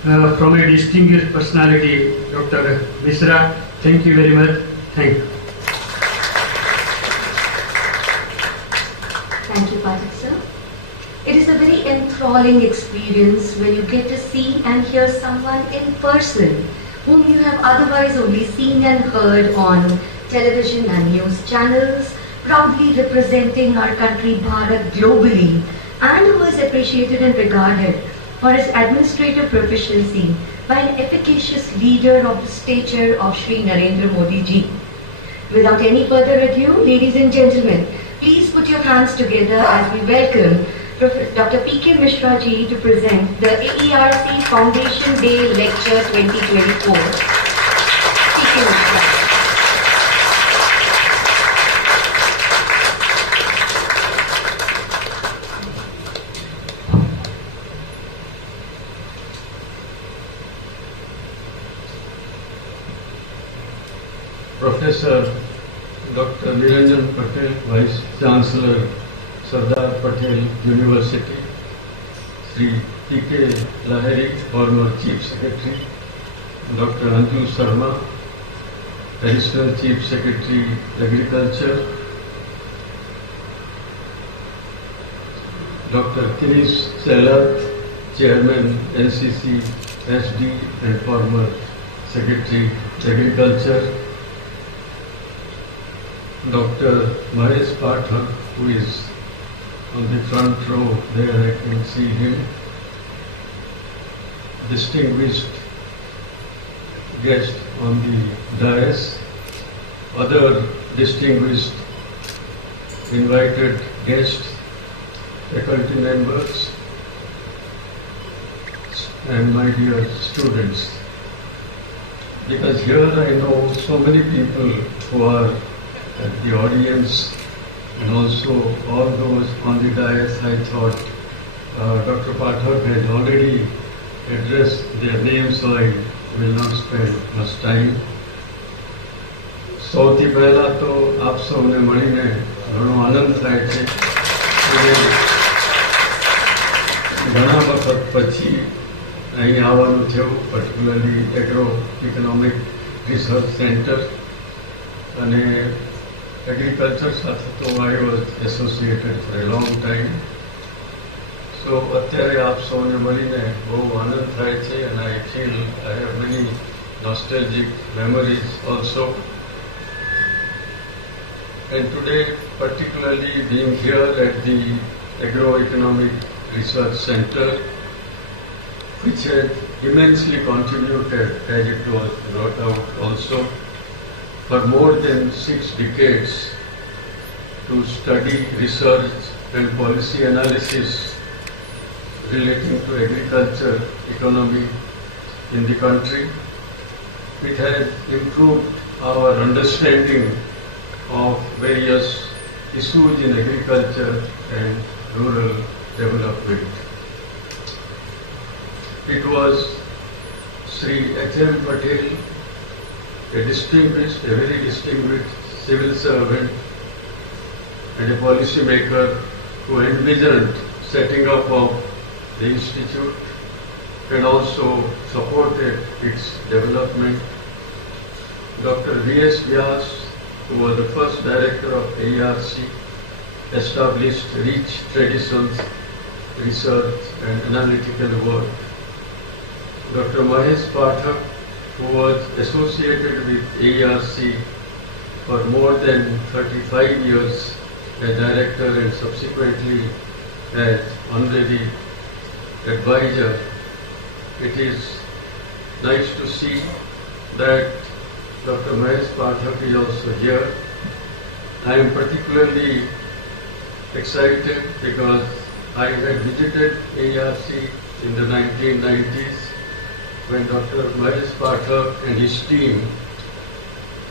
from a distinguished personality, Dr. Misra. Thank you very much. Thank you. Thank you, Patel sir. It is a very enthralling experience when you get to see and hear someone in person whom you have otherwise only seen and heard on television and news channels, proudly representing our country Bharat globally, and who is appreciated and regarded for his administrative proficiency by an efficacious leader of the stature of Shri Narendra Modi ji. Without any further ado, ladies and gentlemen, please put your hands together as we welcome Dr. P.K. Mishra ji to present the AERC Foundation Day Lecture 2024. P.K. Mishra. Professor Dr. Niranjan Patel, Vice Chancellor, Sardar Patel University, Sri P.K. Lahiri, former Chief Secretary, Dr. Anju Sharma, Additional Chief Secretary, Agriculture, Dr. Kirish Seller, Chairman NCC SD and former Secretary Agriculture, Dr. Mahesh Patel, who is on the front row there, I can see him. Distinguished guest on the dais, other distinguished invited guests, faculty members, and my dear students. Because here I know so many people who are at the audience and also all those on the dais. I thought Dr. Pathak had already addressed their names, so I will not spend much time. સૌથી પહેલા તો આપ સૌને મળીને ઘણો આનંદ થાય છે. ઘણા વખત પછી અહીં આવવાનું થયું, પર્ટિક્યુલરલી એગ્રો-ઇકોનોમિક રિસર્ચ સેન્ટર અને એગ્રીકલ્ચર સાથે તો I was associated for a long time. So અત્યારે આપ સૌને મળીને બહુ આનંદ થાય છે and I feel I have many nostalgic memories also. And today, particularly being here at the Agro-Economic Research Center, which had immensely contributed, as it was brought out also, for more than 6 decades to study, research and policy analysis relating to agriculture, economy in the country. It has improved our understanding of various issues in agriculture and rural development. It was Sri H.M. Patel, a very distinguished civil servant and a policy maker who envisioned setting up of the institute and also supported its development. Dr. V.S. Vyas, who was the first director of AERC, established rich traditions, research and analytical work. Dr. Mahesh Pathak, who was associated with AERC for more than 35 years as director and subsequently as honorary advisor. It is nice to see that Dr. Mahesh Pathak is also here. I am particularly excited because I had visited AERC in the 1990s when Dr. Mahesh Pathak and his team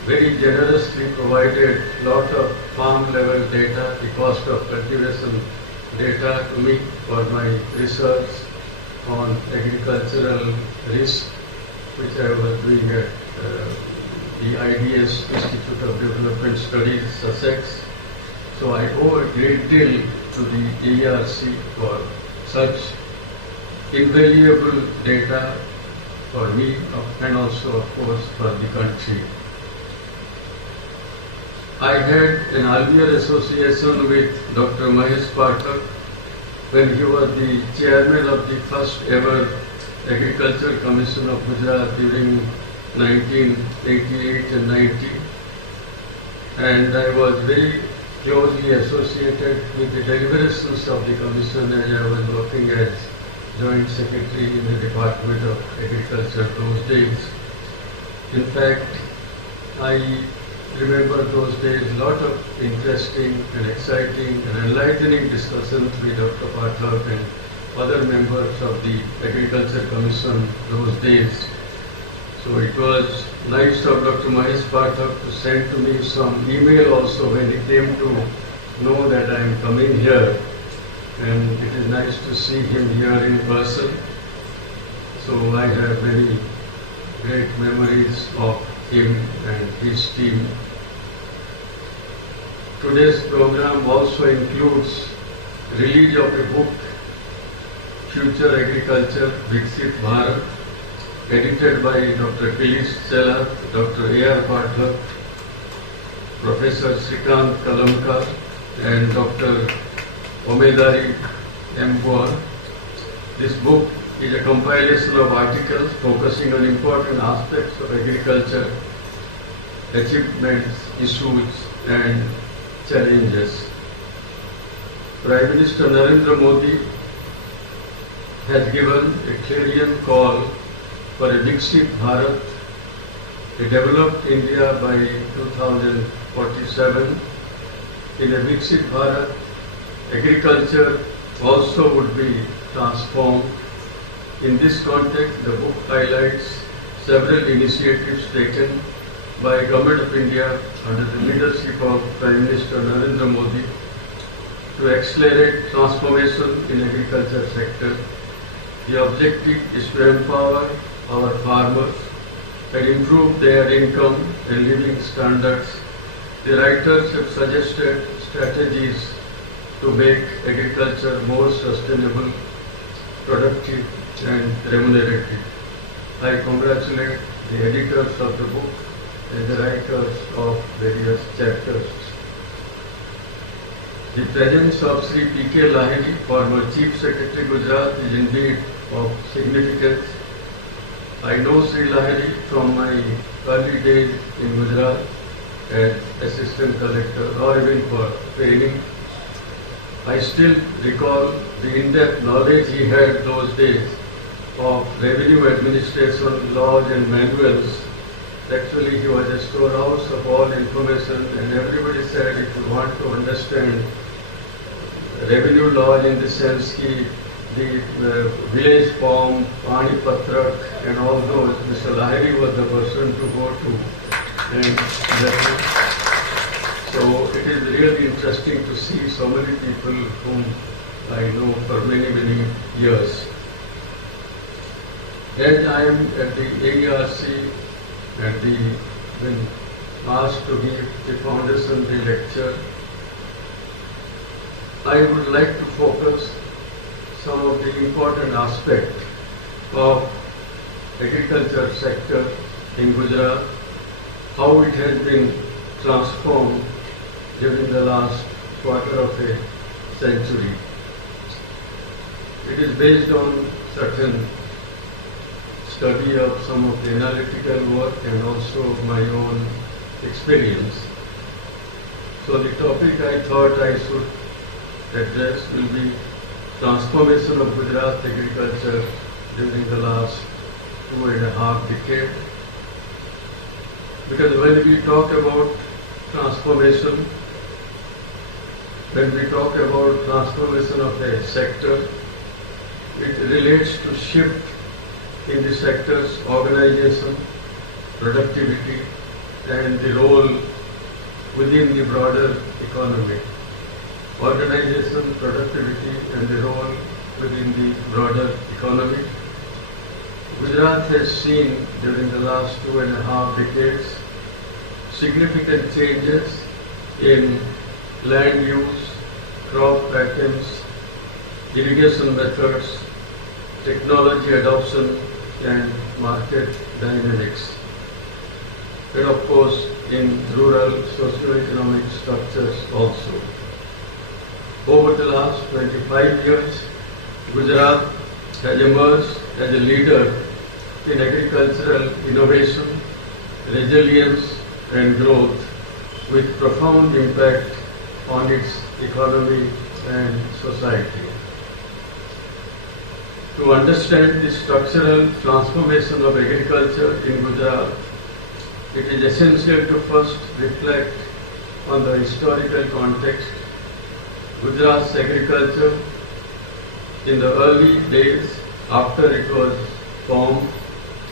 very generously provided lot of farm level data, the cost of cultivation data to me for my research on agricultural risk, which I was doing at the IDS Institute of Development Studies, Sussex. So I owe a great deal to the AERC for such invaluable data for me and also of course for the country. I had an earlier association with Dr. Mahesh Pathak when he was the chairman of the first ever Agriculture Commission of Gujarat during 1988 and 90, and I was very closely associated with the deliberations of the commission as I was working as Joint Secretary in the Department of Agriculture those days. In fact, I remember those days a lot of interesting and exciting and enlightening discussions with Dr. Pathak and other members of the Agriculture Commission those days. So it was nice of Dr. Mahesh Pathak to send to me some email also when he came to know that I am coming here, and it is nice to see him here in person. So I have many great memories of him and his team. Today's program also includes release of a book, Future Agriculture-Viksit Bharat, edited by Dr. Kilish Chela, Dr. A.R. Patel, Professor Srikant Kalamkar and Dr. Omedari M. Goa. This book is a compilation of articles focusing on important aspects of agriculture, achievements, issues and challenges. Prime Minister Narendra Modi has given a clarion call for a Viksit Bharat, a developed India by 2047. In a Viksit Bharat, agriculture also would be transformed. In this context, the book highlights several initiatives taken by Government of India under the leadership of Prime Minister Narendra Modi to accelerate transformation in agriculture sector. The objective is to empower our farmers and improve their income and living standards. The writers have suggested strategies to make agriculture more sustainable, productive and remunerative. I congratulate the editors of the book and the writers of various chapters. The presence of Sri P.K. Lahiri, former Chief Secretary Gujarat, is indeed of significance. I know Sri Lahiri from my early days in Gujarat as Assistant Collector or even for training. I still recall the in-depth knowledge he had those days of revenue administration, laws and manuals. Actually, he was a storehouse of all information, and everybody said if you want to understand revenue laws in the sense that the village form, Pani Patrak and all those, Mr. Lahiri was the person to go to. And so it is really interesting to see so many people whom I know for many, many years. As I am at the AERC when asked to give the Foundation Day lecture, I would like to focus some of the important aspects of agriculture sector in Gujarat, how it has been transformed during the last quarter of a century. It is based on certain study of some of the analytical work and also my own experience. So the topic I thought I should address will be transformation of Gujarat agriculture during the last 2.5 decades. Because when we talk about transformation, when we talk about transformation of a sector, it relates to shift in the sector's organization, productivity, and the role within the broader economy. Organization, productivity, and the role within the broader economy. Gujarat has seen during the last 2.5 decades significant changes in land use, crop patterns, irrigation methods, technology adoption, and market dynamics. And of course, in rural socio-economic structures also. Over the last 25 years, Gujarat has emerged as a leader in agricultural innovation, resilience and growth with profound impact on its economy and society. To understand the structural transformation of agriculture in Gujarat, it is essential to first reflect on the historical context. Gujarat's agriculture in the early days after it was formed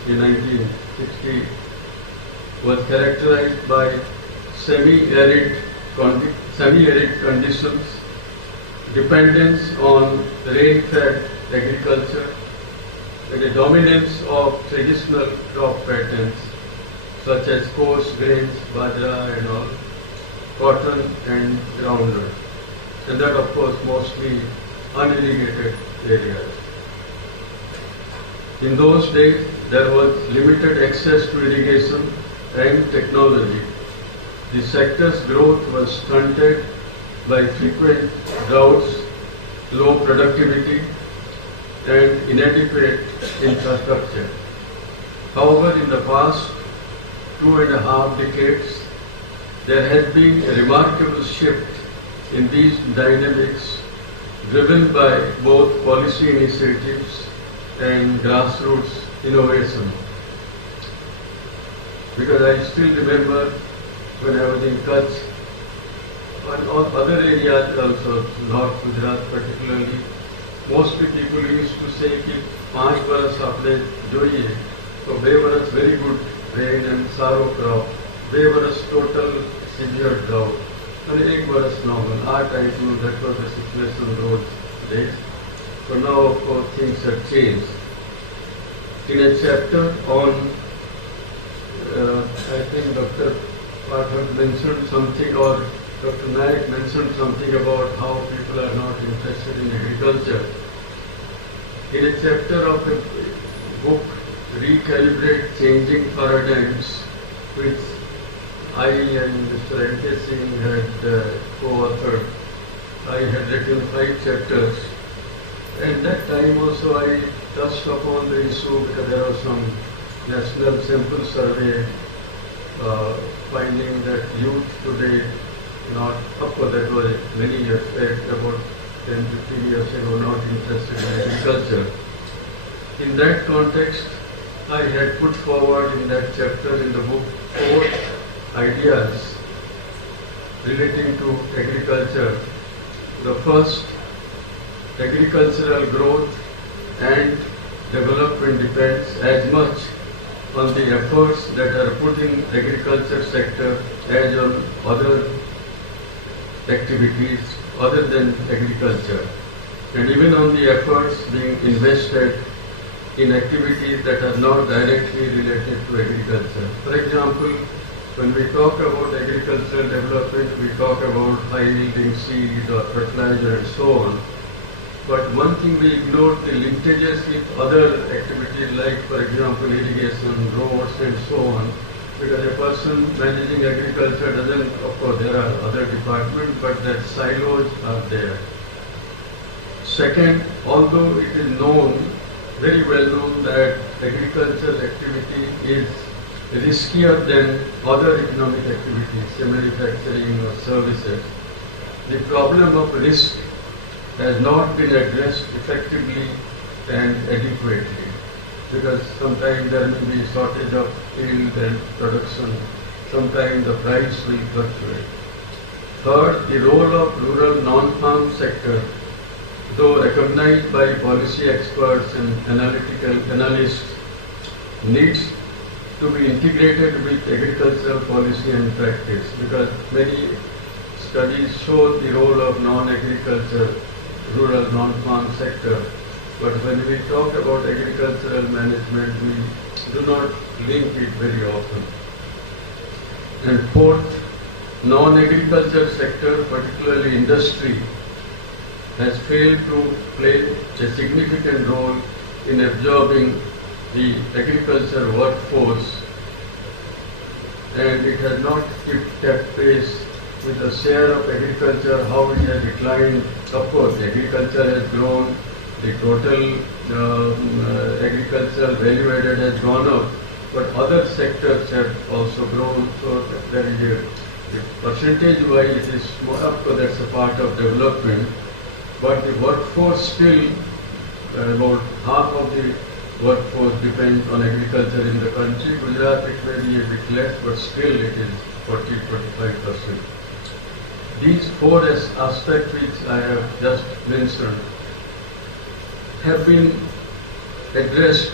in 1960 was characterized by semi-arid conditions, dependence on rain-fed agriculture, and a dominance of traditional crop patterns such as coarse grains, bajra and all, cotton and groundnut, and that of course mostly unirrigated areas. In those days there was limited access to irrigation and technology. The sector's growth was stunted by frequent droughts, low productivity, and inadequate infrastructure. However, in the past 2.5 decades, there has been a remarkable shift in these dynamics driven by both policy initiatives and grassroots innovation. Because I still remember when I was in Kutch, and other areas also, North Gujarat particularly, mostly people used to say कि 5 बरस आपने जोइए तो 2 बरस very good rain and sorrow crop, 2 बरस total severe drought, and 1 बरस normal. Our time too, that was the situation those days. So now of course things have changed. In a chapter on, I think Dr. Patel mentioned something, or Dr. Naik mentioned something about how people are not interested in agriculture. In a chapter of the book, Recalibrate Changing Paradigms, which I and Mr. N.K. Singh had co-authored, I had written 5 chapters. And that time also I touched upon the issue because there was some national sample survey finding that youth today not, of course that was many years back, about 10-15 years ago, not interested in agriculture. In that context, I had put forward in that chapter in the book 4 ideas relating to agriculture. The first, agricultural growth and development depends as much on the efforts that are put in agriculture sector as on other activities other than agriculture, and even on the efforts being invested in activities that are not directly related to agriculture. For example, when we talk about agricultural development, we talk about high-yielding seed or fertilizer and so on. But one thing we ignore the linkages with other activities like, for example, irrigation, roads and so on. Because a person managing agriculture doesn't, of course there are other departments, but that silos are there. Second, although it is known, very well known that agricultural activity is riskier than other economic activities, say manufacturing or services, the problem of risk has not been addressed effectively and adequately, because sometimes there may be shortage of yield and production, sometimes the price will fluctuate. Third, the role of rural non-farm sector, though recognized by policy experts and analytical analysts, needs to be integrated with agricultural policy and practice, because many studies show the role of non-agriculture, rural non-farm sector. But when we talk about agricultural management, we do not link it very often. And fourth, non-agriculture sector, particularly industry, has failed to play a significant role in absorbing the agriculture workforce, and it has not kept pace with the share of agriculture, how it has declined. Of course, agriculture has grown, the total agricultural value added has gone up, but other sectors have also grown, so there is a percentage-wise it is more, of course that's a part of development, but the workforce still, about half of the workforce depends on agriculture in the country. Gujarat it may be a bit less, but still it is 40-45%. These 4 aspects which I have just mentioned have been addressed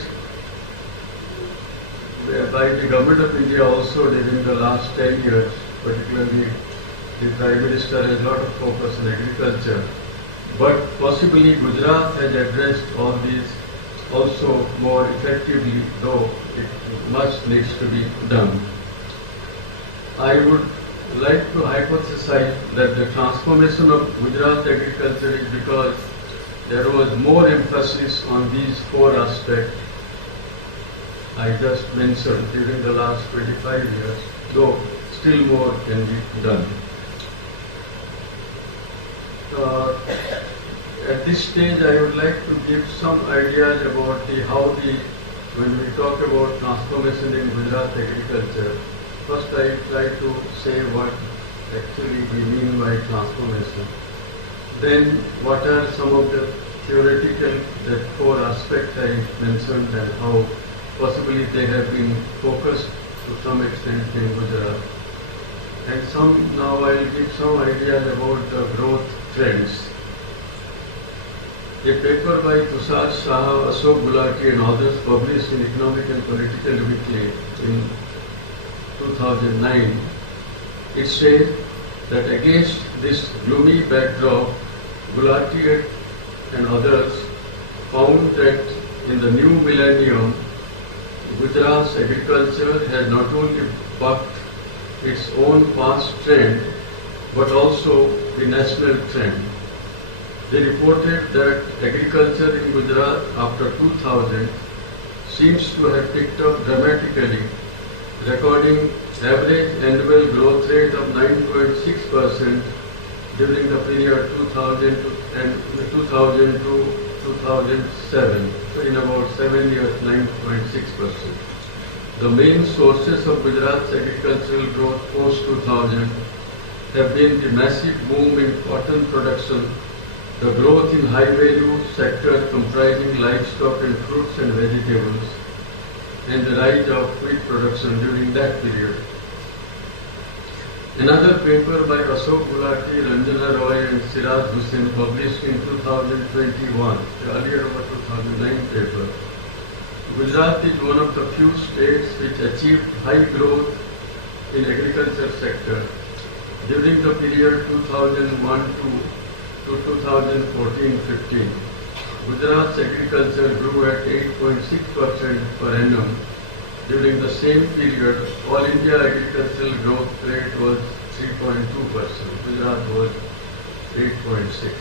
by the Government of India also during the last 10 years, particularly the Prime Minister has a lot of focus on agriculture, but possibly Gujarat has addressed all these also more effectively, though much needs to be done. I would like to hypothesize that the transformation of Gujarat agriculture is because there was more emphasis on these 4 aspects I just mentioned during the last 25 years, though still more can be done. at this stage I would like to give some ideas about when we talk about transformation in Gujarat agriculture. First I try to say what actually we mean by transformation. Then what are some of the theoretical, that four aspects I mentioned, and how possibly they have been focused to some extent in Gujarat. And now I will give some ideas about the growth trends. A paper by Tushar Shah, Ashok Gulati and others published in Economic and Political Weekly in 2009, it says that against this gloomy backdrop, Gulati and others found that in the new millennium, Gujarat's agriculture has not only bucked its own past trend, but also the national trend. They reported that agriculture in Gujarat after 2000 seems to have picked up dramatically, recording average annual growth rate of 9.6% during the period 2000 to 2007. So in about 7 years, 9.6%. The main sources of Gujarat's agricultural growth post-2000 have been the massive boom in cotton production, the growth in high-value sectors comprising livestock and fruits and vegetables, and the rise of wheat production during that period. Another paper by Ashok Gulati, Ranjana Roy and Siraj Hussain published in 2021, the earlier over 2009 paper. Gujarat is one of the few states which achieved high growth in agriculture sector during the period 2001 to 2014-15. Gujarat's agriculture grew at 8.6% per annum. During the same period, all India agricultural growth rate was 3.2%. Gujarat was 8.6%.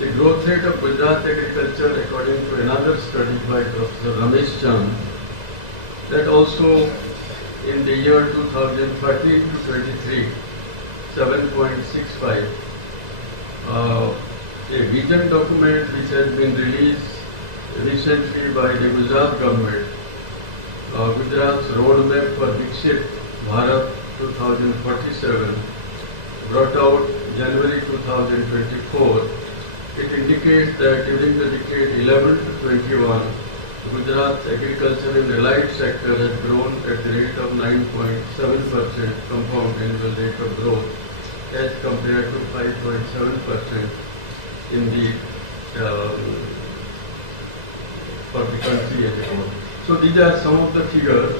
The growth rate of Gujarat agriculture, according to another study by Professor Ramesh Chand, that also in the year 2013 to 23, 7.65. A vision document which has been released recently by the Gujarat government, Gujarat's roadmap for Viksit Bharat 2047, brought out January 2024. It indicates that during the decade 11 to 21, Gujarat's agriculture and allied sector has grown at the rate of 9.7% compound annual rate of growth, as compared to 5.7% in the for the country as a whole. So these are some of the figures,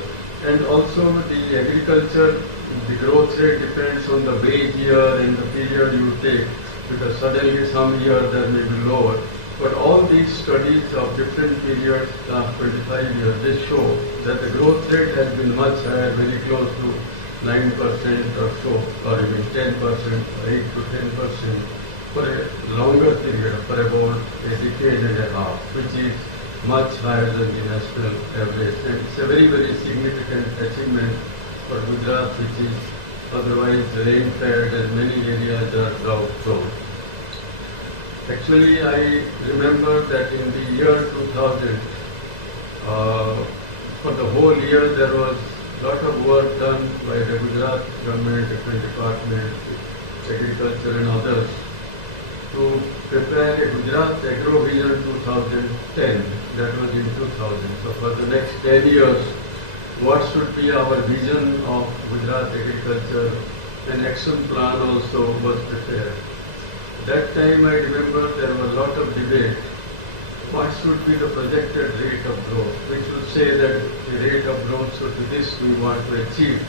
and also the agriculture, the growth rate depends on the base year and the period you take, because suddenly some year there may be lower. But all these studies of different periods, last 25 years, they show that the growth rate has been much higher, very close to 9% or so, or even 10%, 8 to 10% for a longer period, for about a decade and a half, which is much higher than the national average. And it's a very, very significant achievement for Gujarat, which is otherwise rain-fed and many areas are drought-prone. Actually, I remember that in the year 2000, for the whole year there was a lot of work done by the Gujarat government, different departments, agriculture and others, to prepare a Gujarat Agro-Vision 2010, that was in 2000. So for the next 10 years, what should be our vision of Gujarat agriculture? An action plan also was prepared. That time I remember there was a lot of debate. What should be the projected rate of growth? Which would say that the rate of growth should be this we want to achieve.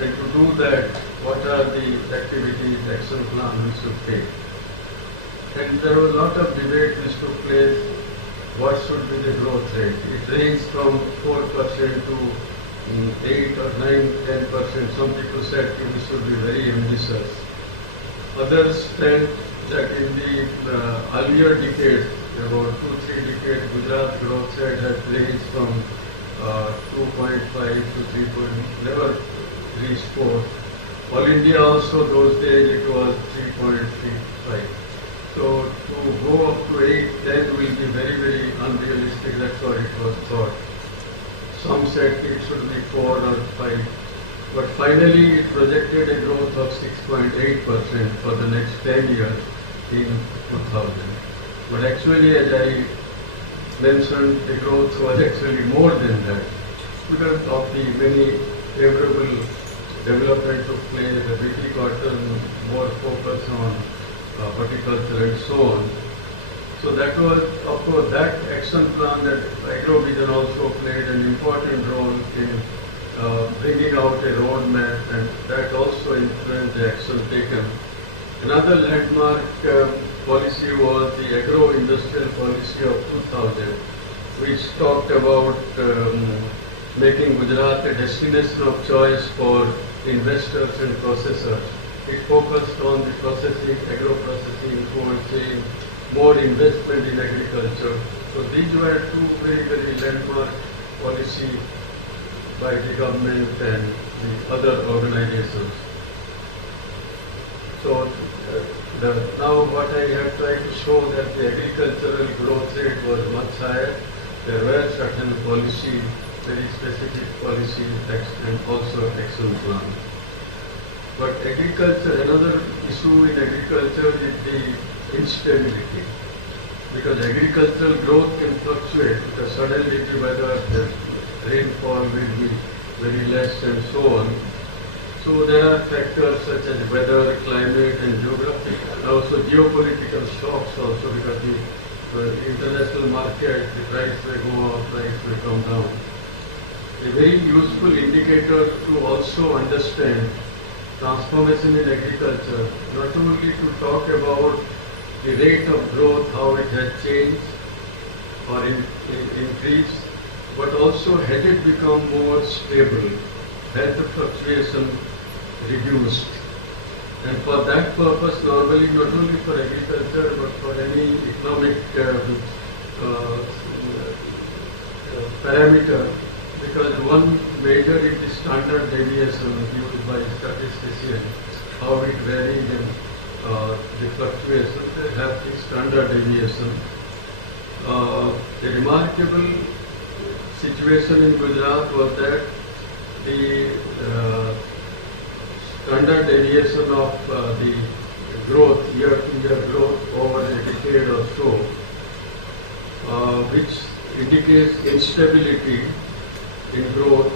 And to do that, what are the activities, action plan we should take? And there was a lot of debate which took place. What should be the growth rate? It ranged from 4% to 8 or 9, 10%. Some people said we should be very ambitious. Others said that in the earlier decades, about 2-3 decades, Gujarat growth rate has ranged from 2.5 to 3. Never reached 4. All India also those days it was 3.35. So to go up to 8, 10 will be very, very unrealistic. That's what it was thought. Some said it should be 4 or 5. But finally it projected a growth of 6.8% for the next 10 years in 2000. But actually, as I mentioned, the growth was actually more than that because of the many favorable development took place, the BT cotton, more focus on horticulture and so on. So that was, of course, that action plan that Agro-Vision also played an important role in bringing out a roadmap, and that also influenced the action taken. Another landmark policy was the agro-industrial policy of 2000, which talked about making Gujarat a destination of choice for investors and processors. It focused on the processing, agro-processing, cold chain, more investment in agriculture. So these were two very, very landmark policy by the government and the other organizations. So now what I have tried to show that the agricultural growth rate was much higher. There were certain policy, very specific policy and also action plan. But agriculture, another issue in agriculture is the instability. Because agricultural growth can fluctuate because suddenly the weather, the rainfall will be very less and so on. So there are factors such as weather, climate and geography, and also geopolitical shocks also because the international market, the price will go up, price will come down. A very useful indicator to also understand transformation in agriculture, not only to talk about the rate of growth, how it has changed or increased, but also had it become more stable, had the fluctuation reduced. And for that purpose, normally not only for agriculture but for any economic parameter, because one major is the standard deviation used by statisticians, how it varies and the fluctuations, they have the standard deviation. The remarkable situation in Gujarat was that the standard deviation of the growth, year-to-year growth over a decade or so, which indicates instability in growth,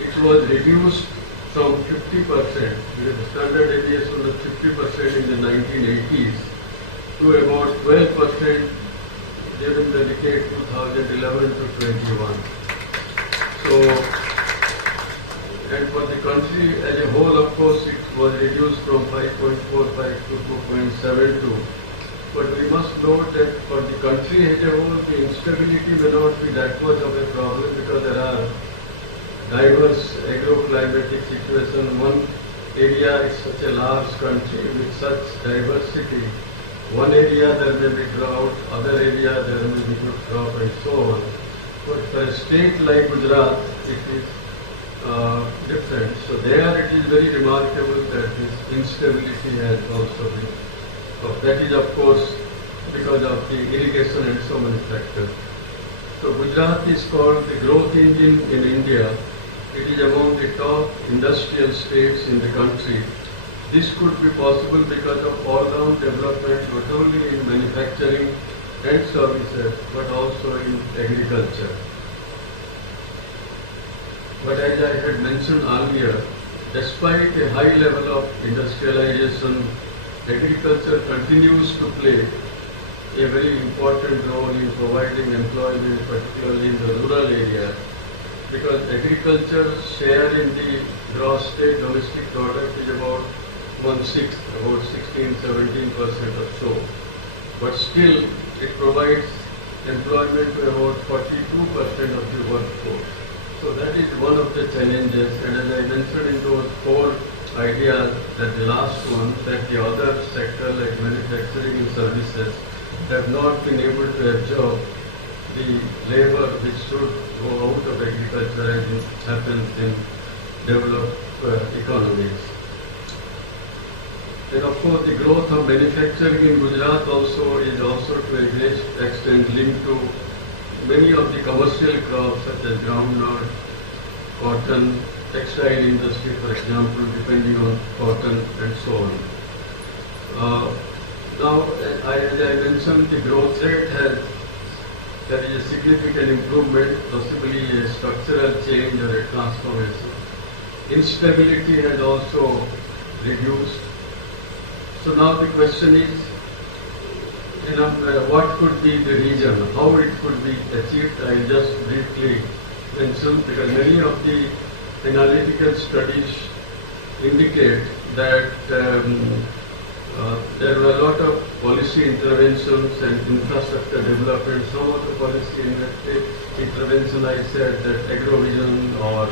it was reduced from 50%, because the standard deviation was 50% in the 1980s, to about 12% during the decade 2011 to 21. So, and for the country as a whole, of course, it was reduced from 5.45 to 2.72. But we must note that for the country as a whole, the instability may not be that much of a problem because there are diverse agroclimatic situations. One area is such a large country with such diversity. One area there may be drought, other area there may be good crop and so on. But for a state like Gujarat, it is different. So there it is very remarkable that this instability has also been. That is of course because of the irrigation and so many factors. So Gujarat is called the growth engine in India. It is among the top industrial states in the country. This could be possible because of all-round development not only in manufacturing and services but also in agriculture. But as I had mentioned earlier, despite a high level of industrialization, agriculture continues to play a very important role in providing employment, particularly in the rural areas, because agriculture's share in the gross state domestic product is about 1/6, about 16-17% or so. But still, it provides employment to about 42% of the workforce. So that is one of the challenges, and as I mentioned in those 4 ideas, that the last one, that the other sector like manufacturing and services have not been able to absorb the labor which should go out of agriculture as it happens in developed economies. And of course, the growth of manufacturing in Gujarat also is also to a great extent linked to many of the commercial crops such as groundnut, cotton, textile industry, for example, depending on cotton and so on. Now, as I mentioned, the growth rate there is a significant improvement, possibly a structural change or a transformation. Instability has also reduced. So now the question is, what could be the reason, how it could be achieved? I just briefly mentioned, because many of the analytical studies indicate that there were a lot of policy interventions and infrastructure development. Some of the policy intervention, I said that agro-vision or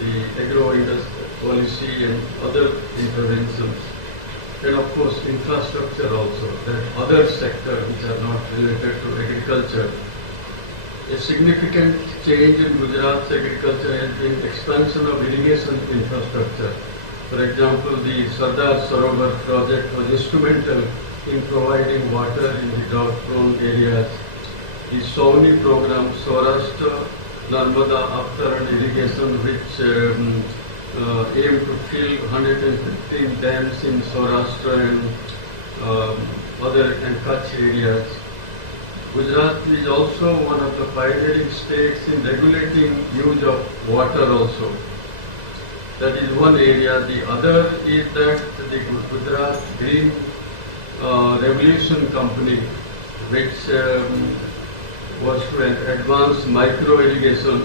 the agro-industry policy and other interventions. And of course infrastructure also, that other sectors which are not related to agriculture. A significant change in Gujarat's agriculture has been expansion of irrigation infrastructure. For example, the Sardar project was instrumental in providing water in the drought-prone areas. The Sauni program, Saurashtra Narmada Aftaran irrigation, which aim to fill 115 dams in Saurashtra and other and Kutch areas. Gujarat is also one of the pioneering states in regulating use of water also. That is one area. The other is that the Gujarat Green Revolution Company, which was to advance micro irrigation,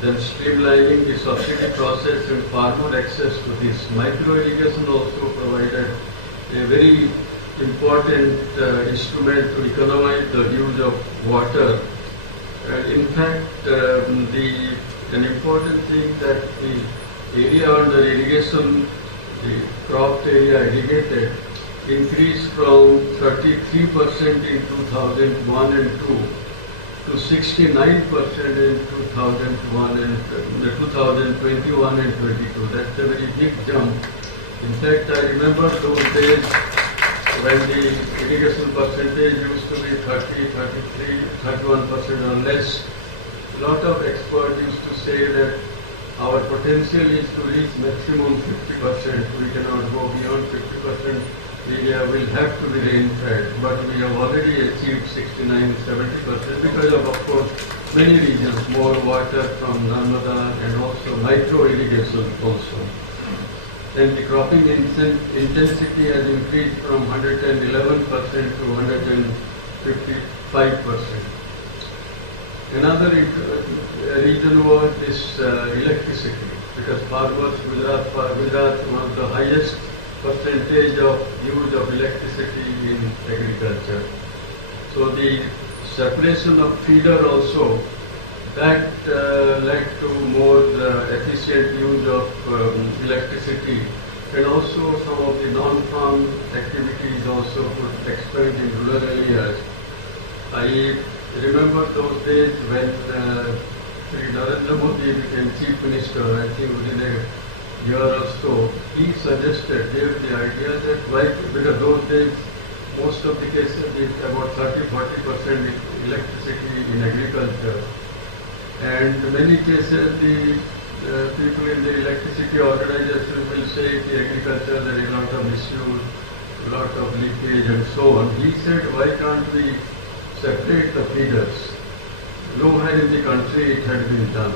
then streamlining the subsidy process and farmer access to this. Micro irrigation also provided a very important instrument to economize the use of water. And in fact, an important thing that the area under irrigation, the crop area irrigated, increased from 33% in 2001 and 2 to 69% in 2001 and 2021 and 22. That's a very big jump. In fact, I remember those days when the irrigation percentage used to be 30, 33, 31% or less. A lot of experts used to say that our potential is to reach maximum 50%. We cannot go beyond 50%. Area will have to be rain-fed, but we have already achieved 69-70% because of course, many reasons, more water from Narmada and also micro-irrigation also. And the cropping intensity has increased from 111% to 155%. Another reason was this electricity, because farmers, Gujarat one of the highest percentage of use of electricity in agriculture. So the separation of feeder also, that led to more efficient use of electricity, and also some of the non-farm activities also could expand in rural areas. I remember those days when Sri Narendra Modi became Chief Minister, I think within a year or so, he suggested, gave the idea that because those days most of the cases is about 30-40% electricity in agriculture, and in many cases the people in the electricity organization will say the agriculture there is a lot of misuse, a lot of leakage and so on. He said, why can't we separate the feeders? Nowhere in the country it had been done.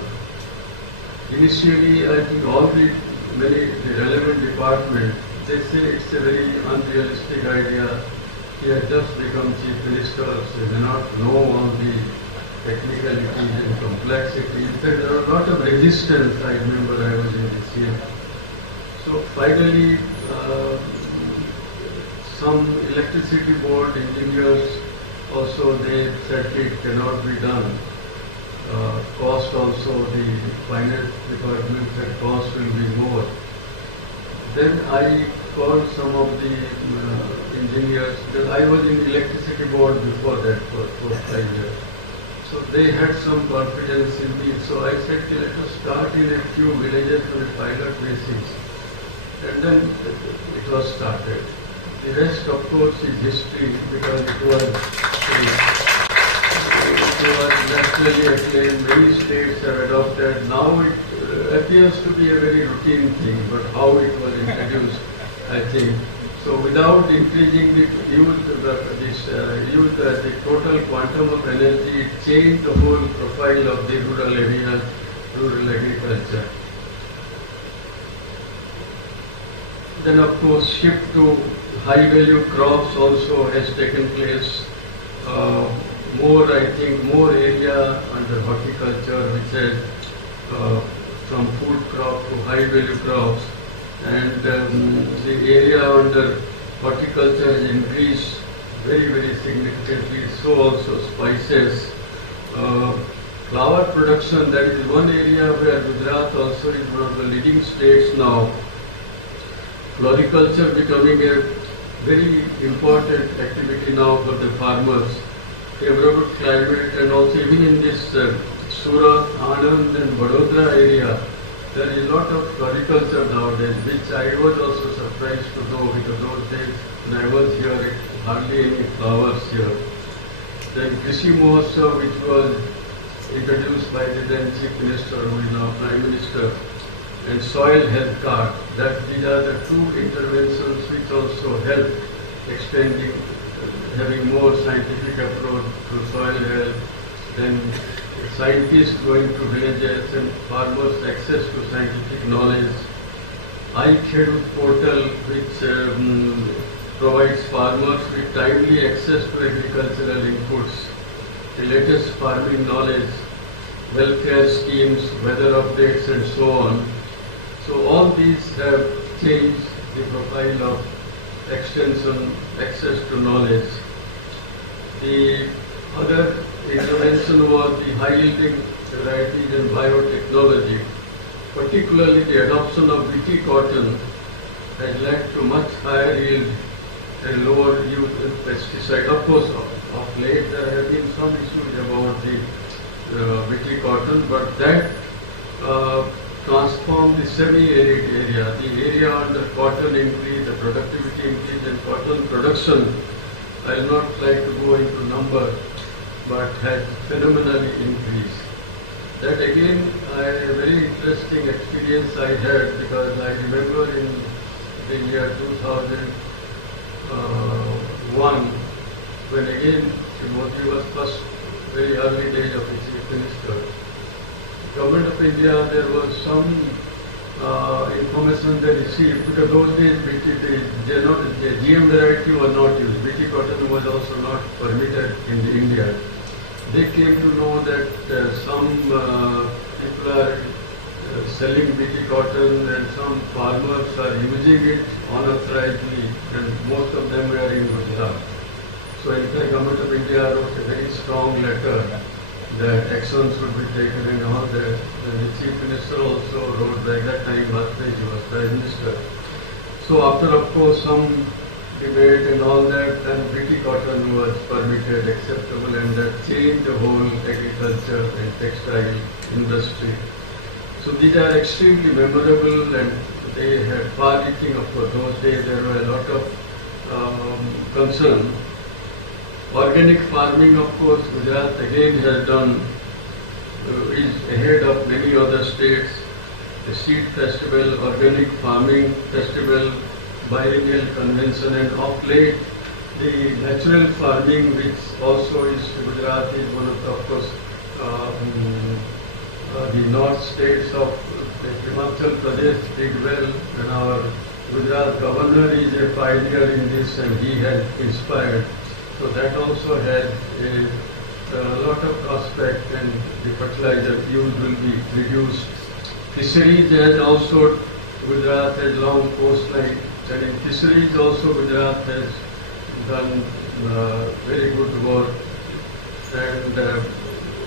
Initially, I think all the relevant departments, they say it's a very unrealistic idea. He has just become Chief Minister, so he may not know all the technicalities and complexity. In fact, there was a lot of resistance. I remember I was in the CM. So finally, some electricity board engineers also they said it cannot be done. Cost also, the finance department said cost will be more. Then I called some of the engineers, because I was in the electricity board before that for 5 years. So they had some confidence in me. So I said, let us start in a few villages on a pilot basis. And then it was started. The rest, of course, is history because it was nationally acclaimed. Many states have adopted. Now it appears to be a very routine thing, but how it was introduced, I think. So without increasing the the total quantum of energy, it changed the whole profile of the rural area, rural agriculture. Then of course shift to high value crops also has taken place. More area under horticulture, which has from food crop to high value crops, and the area under horticulture has increased very significantly. So also spices, flower production. That is one area where Gujarat also is one of the leading states now. Floriculture becoming a very important activity now for the farmers. Favorable climate, and also even in this Surat, Anand and Vadodara area, there is a lot of floriculture nowadays, which I was also surprised to know, because those days when I was here, hardly any flowers here. Then Krishi Mahotsav, which was introduced by the then Chief Minister, who is now Prime Minister, and soil health card. These are the two interventions which also help extending, having more scientific approach to soil health, then scientists going to villages and farmers access to scientific knowledge. iKhedut portal, which provides farmers with timely access to agricultural inputs, the latest farming knowledge, welfare schemes, weather updates and so on. So all these have changed the profile of extension, access to knowledge. The other intervention was the high-yielding varieties and biotechnology. Particularly the adoption of BT cotton has led to much higher yield and lower use of pesticide. Of course, of late there have been some issues about the BT cotton, but that transformed the semi-arid area. The area under cotton increase, the productivity increase and cotton production, I will not like to go into number, but has phenomenally increased. That again, a very interesting experience I had, because I remember in the year 2001, when again Modi was first, very early days of his Chief Minister. Government of India, there was some information they received, because those days the GM variety was not used. BT cotton was also not permitted in India. They came to know that some people are selling BT cotton and some farmers are using it unauthorizedly, and most of them were in Gujarat. So in fact, Government of India wrote a very strong letter that actions should be taken and all that. And the Chief Minister also wrote, by that time Bharat was Prime Minister. So after, of course, some debate and all that, then BT cotton was permitted, acceptable, and that changed the whole agriculture and textile industry. So these are extremely memorable, and they had far-reaching. Of course, those days there were a lot of concern. Organic farming, of course, Gujarat again has done, is ahead of many other states. The seed festival, organic farming festival, biennial convention, and of late the natural farming, which also is, Gujarat is one of course, the north states of Himachal Pradesh did well, and our Gujarat governor is a pioneer in this, and he has inspired. So that also has a lot of prospect, and the fertilizer use will be reduced. Fisheries has also, Gujarat has long coastline, and in fisheries also Gujarat has done very good work. And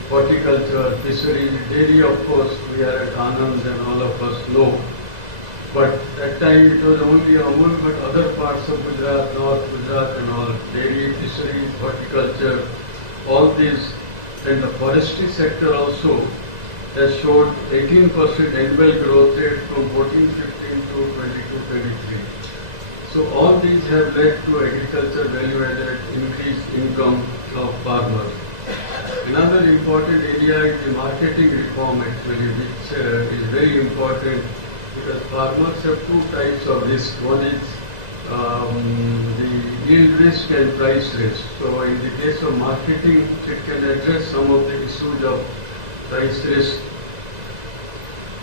horticulture, fisheries, dairy, of course, we are at Anand and all of us know. But that time it was only Amul, but other parts of Gujarat, North Gujarat and all, dairy, fisheries, horticulture, all these, and the forestry sector also has showed 18% annual growth rate from 14-15 to 22-23. So all these have led to agriculture value added, increased income of farmers. Another important area is the marketing reform actually, which is very important because farmers have two types of risk. One is the yield risk and price risk. So in the case of marketing, it can address some of the issues of price risk.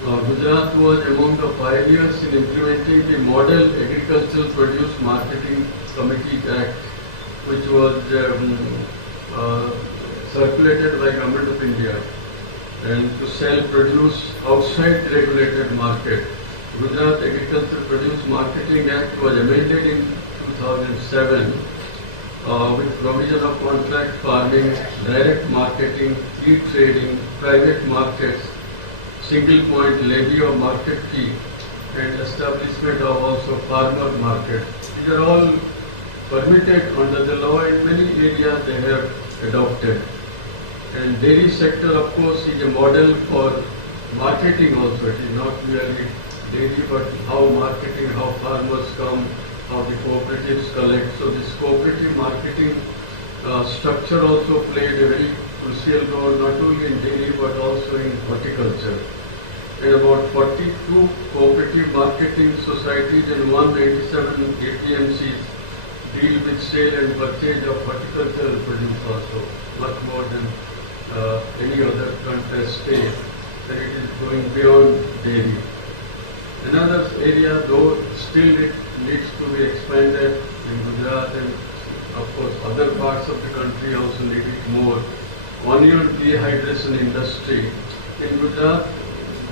Gujarat was among the pioneers in implementing the Model Agricultural Produce Marketing Committees Act, which was circulated by Government of India, and to sell produce outside the regulated market. Gujarat Agricultural Produce Marketing Act was amended in 2007 with provision of contract farming, direct marketing, e-trading, private markets, single point levy of market fee, and establishment of also farmer market. These are all permitted under the law. In many areas they have adopted. And dairy sector, of course, is a model for marketing also. It is not merely dairy, but how marketing, how farmers come, how the cooperatives collect. So this cooperative marketing structure also played a very crucial role, not only in dairy but also in horticulture. And about 42 cooperative marketing societies and 187 APMCs deal with sale and purchase of horticultural produce also, much more than any other state, and it is going beyond dairy. Another area, though still it needs to be expanded in Gujarat and of course other parts of the country also need it more. Onion dehydration industry. In Gujarat,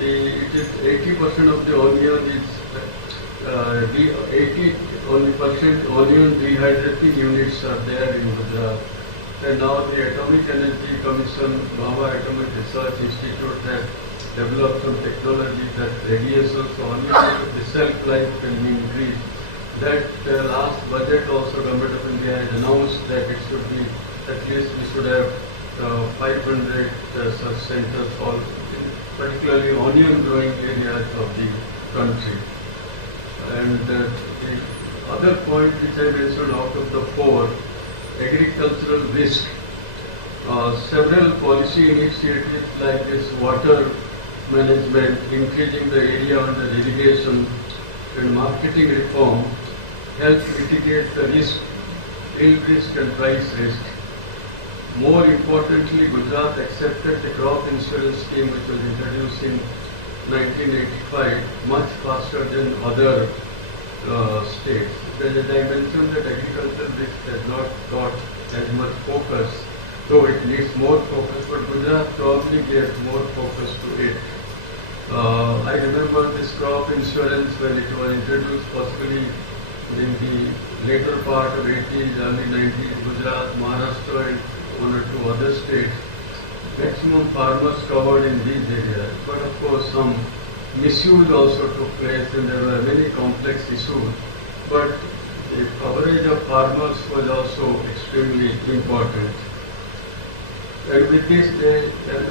it is 80% of the onion is 80% onion dehydrating units are there in Gujarat. And now the Atomic Energy Commission, Bharat Atomic Research Institute has developed some technology that radiation onion, the shelf life can be increased. That last budget also Government of India has announced that it should be, at least we should have 500 such centers for particularly onion growing areas of the country. And the other point which I mentioned out of the four, agricultural risk. Several policy initiatives like this water management, increasing the area under irrigation, and marketing reform help mitigate the risk, yield risk and price risk. More importantly, Gujarat accepted the crop insurance scheme which was introduced in 1985 much faster than other states. Because as I mentioned that agricultural risk has not got as much focus, though it needs more focus, but Gujarat probably gave more focus to it. I remember this crop insurance when it was introduced possibly in the later part of 80s, early 90s, Gujarat, Maharashtra and one or two other states, maximum farmers covered in these areas. But of course some misuse also took place and there were many complex issues. But the coverage of farmers was also extremely important. And with this,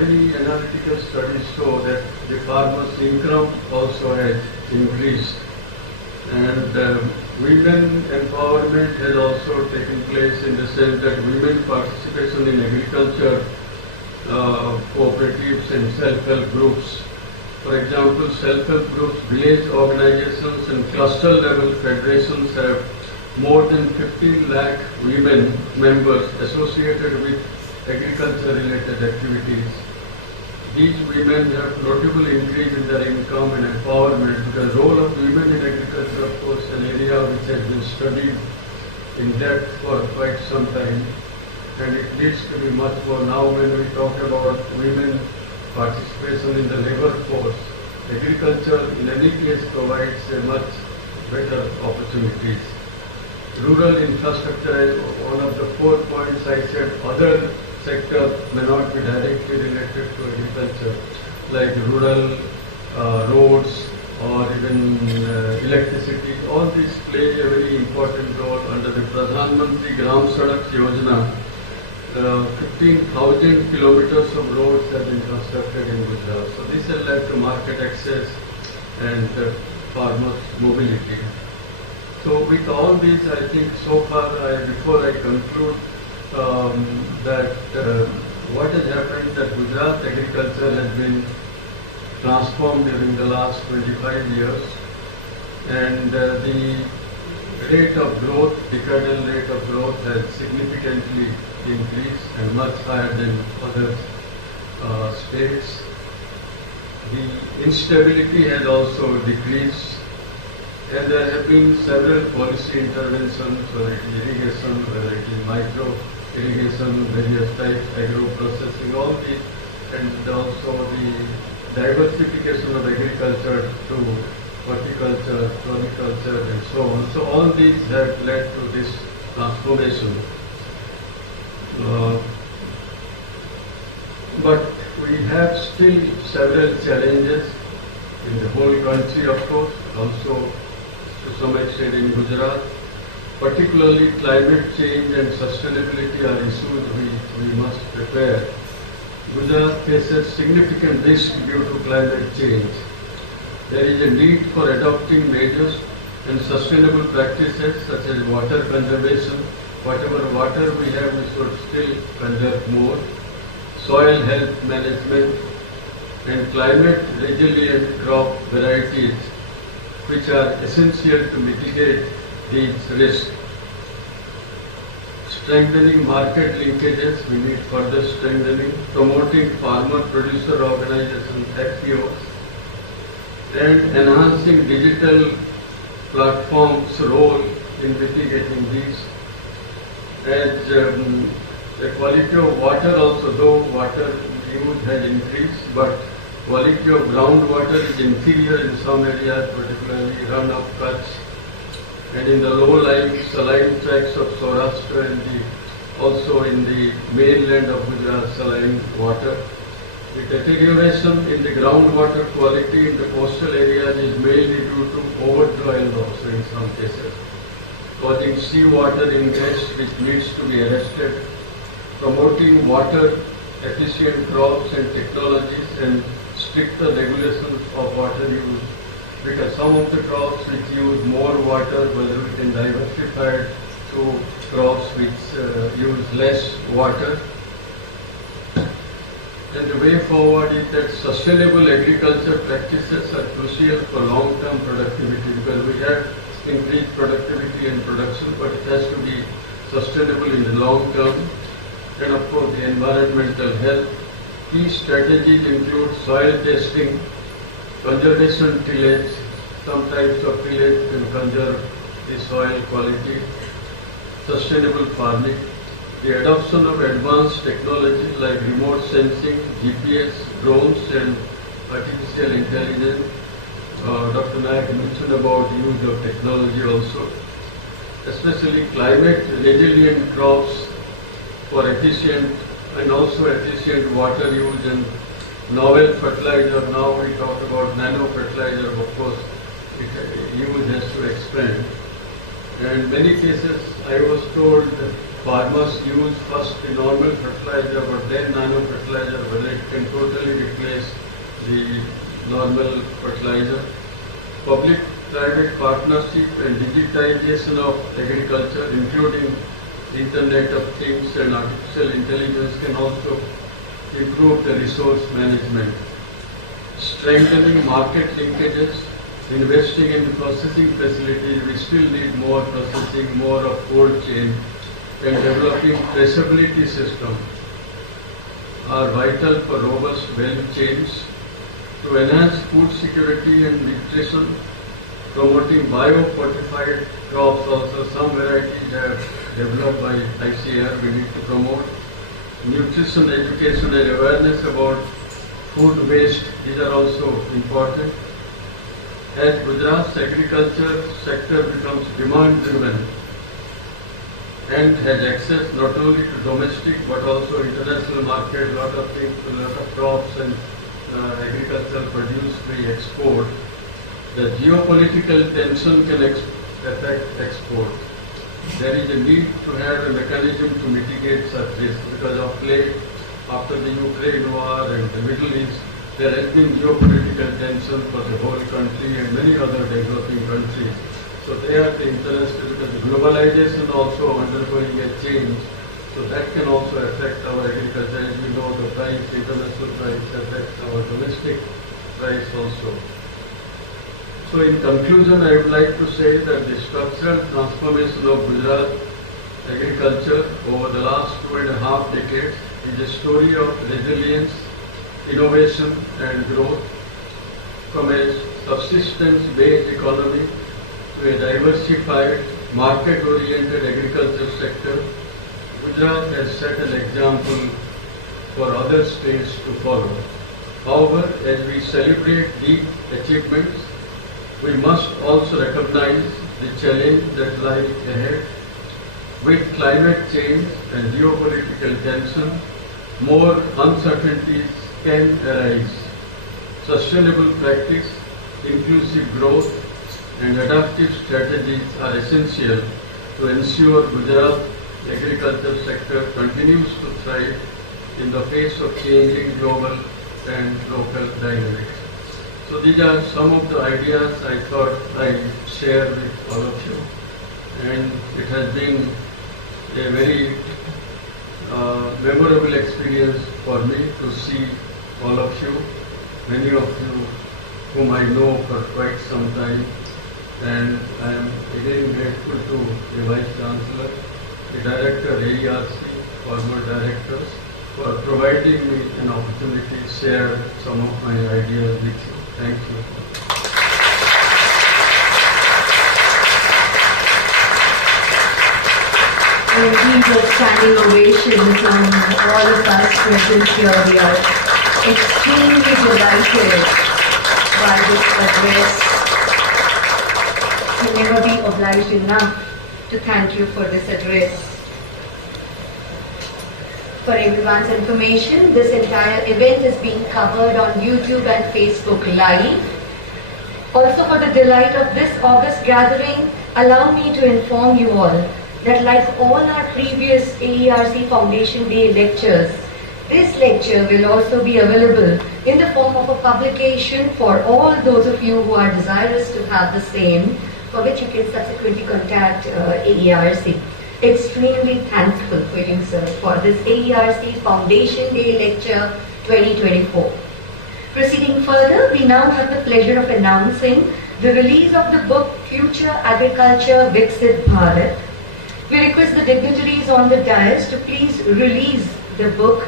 many analytical studies show that the farmers' income also has increased. And women empowerment has also taken place in the sense that women participation in agriculture cooperatives and self-help groups. For example, self-help groups, village organizations and cluster level federations have more than 15 lakh women members associated with agriculture related activities. These women have notable increase in their income and empowerment because the role of women in agriculture, of course, an area which has been studied in depth for quite some time, and it needs to be much more now when we talk about women participation in the labor force. Agriculture in any case provides a much better opportunities. Rural infrastructure is one of the 4 points I said. Other sector may not be directly related to agriculture, like rural roads or even electricity. All these play a very important role under the Pradhan Mantri Gram Sadak Yojana. 15,000 kilometers of roads have been constructed in Gujarat. So this has led to market access and farmers' mobility. So with all these, I think so far, before I conclude, that what has happened, that Gujarat agriculture has been transformed during the last 25 years, and the rate of growth, decadal rate of growth has significantly increased and much higher than other states. The instability has also decreased, and there have been several policy interventions, whether it is irrigation, whether it is micro irrigation, various types, agro-processing, all these, and also the diversification of agriculture to horticulture, floriculture, and so on. So all these have led to this transformation. But we have still several challenges in the whole country, of course, also to some extent in Gujarat. Particularly climate change and sustainability are issues we must prepare. Gujarat faces significant risk due to climate change. There is a need for adopting measures and sustainable practices such as water conservation. Whatever water we have, we should still conserve more. Soil health management and climate resilient crop varieties, which are essential to mitigate these risks. Strengthening market linkages, we need further strengthening. Promoting farmer-producer organization FPOs, and enhancing digital platforms' role in mitigating these. As the quality of water also, though water use has increased, but quality of groundwater is inferior in some areas, particularly run-up cuts, and in the low-lying saline tracts of Saurashtra and also in the mainland of Gujarat saline water. The deterioration in the groundwater quality in the coastal areas is mainly due to overdrawing also in some cases, causing seawater ingress which needs to be arrested. Promoting water efficient crops and technologies and stricter regulations of water use, because some of the crops which use more water, whether we can diversify it to crops which use less water. And the way forward is that sustainable agriculture practices are crucial for long-term productivity, because we have increased productivity and production, but it has to be sustainable in the long term. And of course the environmental health. Key strategies include soil testing, conservation tillage, some types of tillage can conserve the soil quality, sustainable farming, the adoption of advanced technology like remote sensing, GPS, drones and artificial intelligence. Dr. Nayak mentioned about use of technology also, especially climate resilient crops for efficient and also efficient water use and novel fertilizer. Now we talk about nano fertilizer, of course, use has to expand. And in many cases, I was told that farmers use first the normal fertilizer, but then nano fertilizer, whether it can totally replace the normal fertilizer. Public-private partnership and digitization of agriculture, including Internet of Things and artificial intelligence, can also improve the resource management. Strengthening market linkages, investing in the processing facilities, we still need more processing, more of cold chain, and developing traceability system are vital for robust value chains. To enhance food security and nutrition, promoting bio-fortified crops also, some varieties have developed by ICAR, we need to promote. Nutrition education and awareness about food waste, these are also important. As Gujarat's agriculture sector becomes demand-driven and has access not only to domestic but also international market, lot of things, a lot of crops and agricultural produce we export, the geopolitical tension can affect export. There is a need to have a mechanism to mitigate such risks, because of late, after the Ukraine war and the Middle East, there has been geopolitical tension for the whole country and many other developing countries. So they are interested because globalization also undergoing a change. So that can also affect our agriculture. As we know, the price, international price affects our domestic price also. So in conclusion, I would like to say that the structural transformation of Gujarat agriculture over the last 2.5 decades is a story of resilience, innovation and growth. From a subsistence-based economy to a diversified, market-oriented agriculture sector, Gujarat has set an example for other states to follow. However, as we celebrate these achievements, we must also recognize the challenge that lies ahead. With climate change and geopolitical tension, more uncertainties can arise. Sustainable practice, inclusive growth, and adaptive strategies are essential to ensure Gujarat agriculture sector continues to thrive in the face of changing global and local dynamics. So these are some of the ideas I thought I share with all of you, and it has been a very memorable experience for me to see all of you, many of you whom I know for quite some time, and I am again grateful to the Vice Chancellor, the Director AERC, former directors, for providing me an opportunity to share some of my ideas with you. Thank you. Indeed, a standing ovation from all of us present here. We are extremely delighted by this address. We'll never be obliged enough to thank you for this address. For everyone's information, this entire event is being covered on YouTube and Facebook Live. Also, for the delight of this August gathering, allow me to inform you all that like all our previous AERC Foundation Day lectures, this lecture will also be available in the form of a publication for all those of you who are desirous to have the same, for which you can subsequently contact AERC. Extremely thankful for you, sir, for this AERC Foundation Day Lecture 2024. Proceeding further, we now have the pleasure of announcing the release of the book Future Agriculture-Viksit Bharat. We request the dignitaries on the dais to please release the book.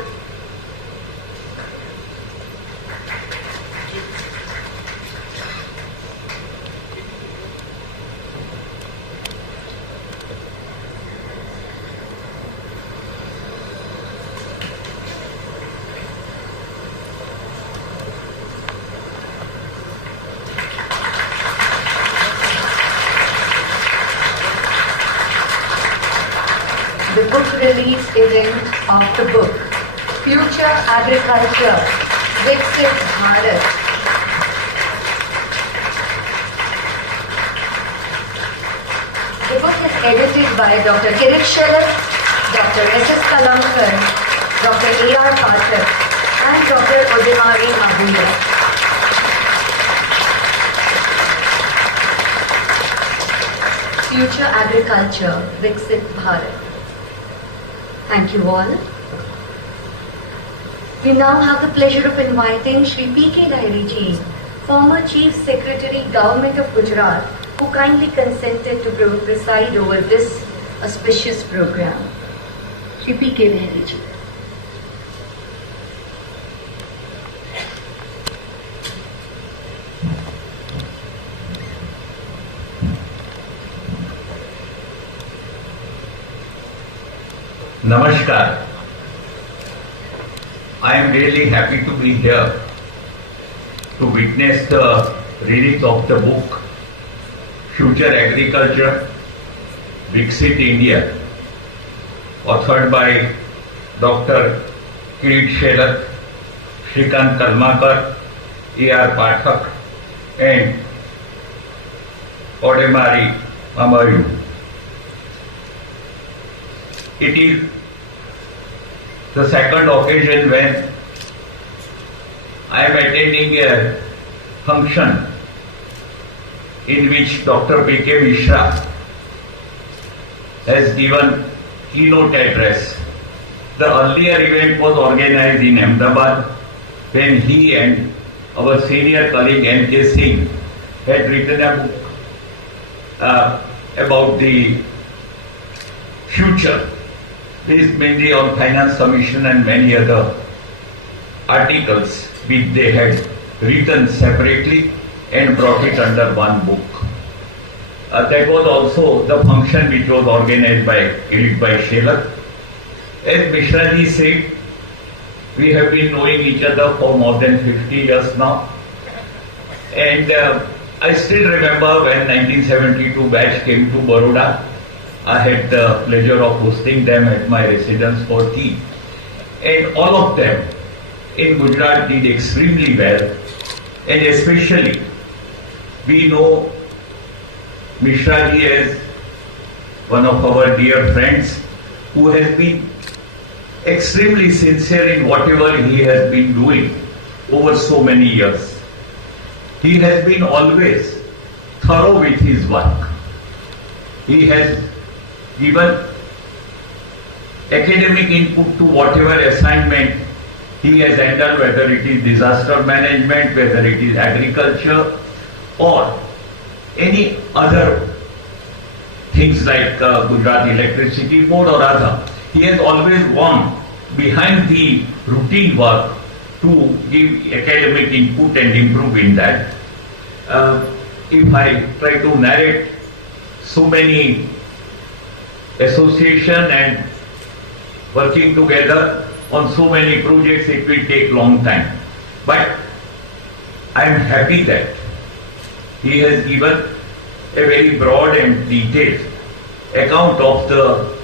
The book release event of the book Future Agriculture-Viksit Bharat. The book is edited by Dr. Kirit Shelat, Dr. S.S. Kalankar, Dr. A.R. Patel and Dr. Udimari Mabuya. Future Agriculture-Viksit Bharat. Thank you all. We now have the pleasure of inviting Shri P.K. Lahiri ji, former Chief Secretary, Government of Gujarat, who kindly consented to preside over this auspicious program. Shri P.K. Lahiri ji. Namaskar. I am really happy to be here to witness the release of the book Future Agriculture-Viksit India, authored by Dr. Kirit Shelat, Shrikant Kalmakar, A.R. Pathak and Udimari Mabuya. It is the second occasion when I am attending a function in which Dr. P.K. Mishra has given keynote address. The earlier event was organized in Ahmedabad when he and our senior colleague N.K. Singh had written a book about the future, based mainly on Finance Commission and many other articles which they had written separately and brought it under one book. That was also the function which was organized by Shelar. As Mishra ji said, we have been knowing each other for more than 50 years now. And I still remember when 1972 batch came to Baroda, I had the pleasure of hosting them at my residence for tea. And all of them in Gujarat did extremely well. And especially, we know Mishra ji as one of our dear friends who has been extremely sincere in whatever he has been doing over so many years. He has been always thorough with his work. He has given academic input to whatever assignment he has handled, whether it is disaster management, whether it is agriculture, or any other things like Gujarat Electricity Board or other. He has always gone behind the routine work to give academic input and improve in that. If I try to narrate so many association and working together on so many projects, it will take long time. But I am happy that he has given a very broad and detailed account of the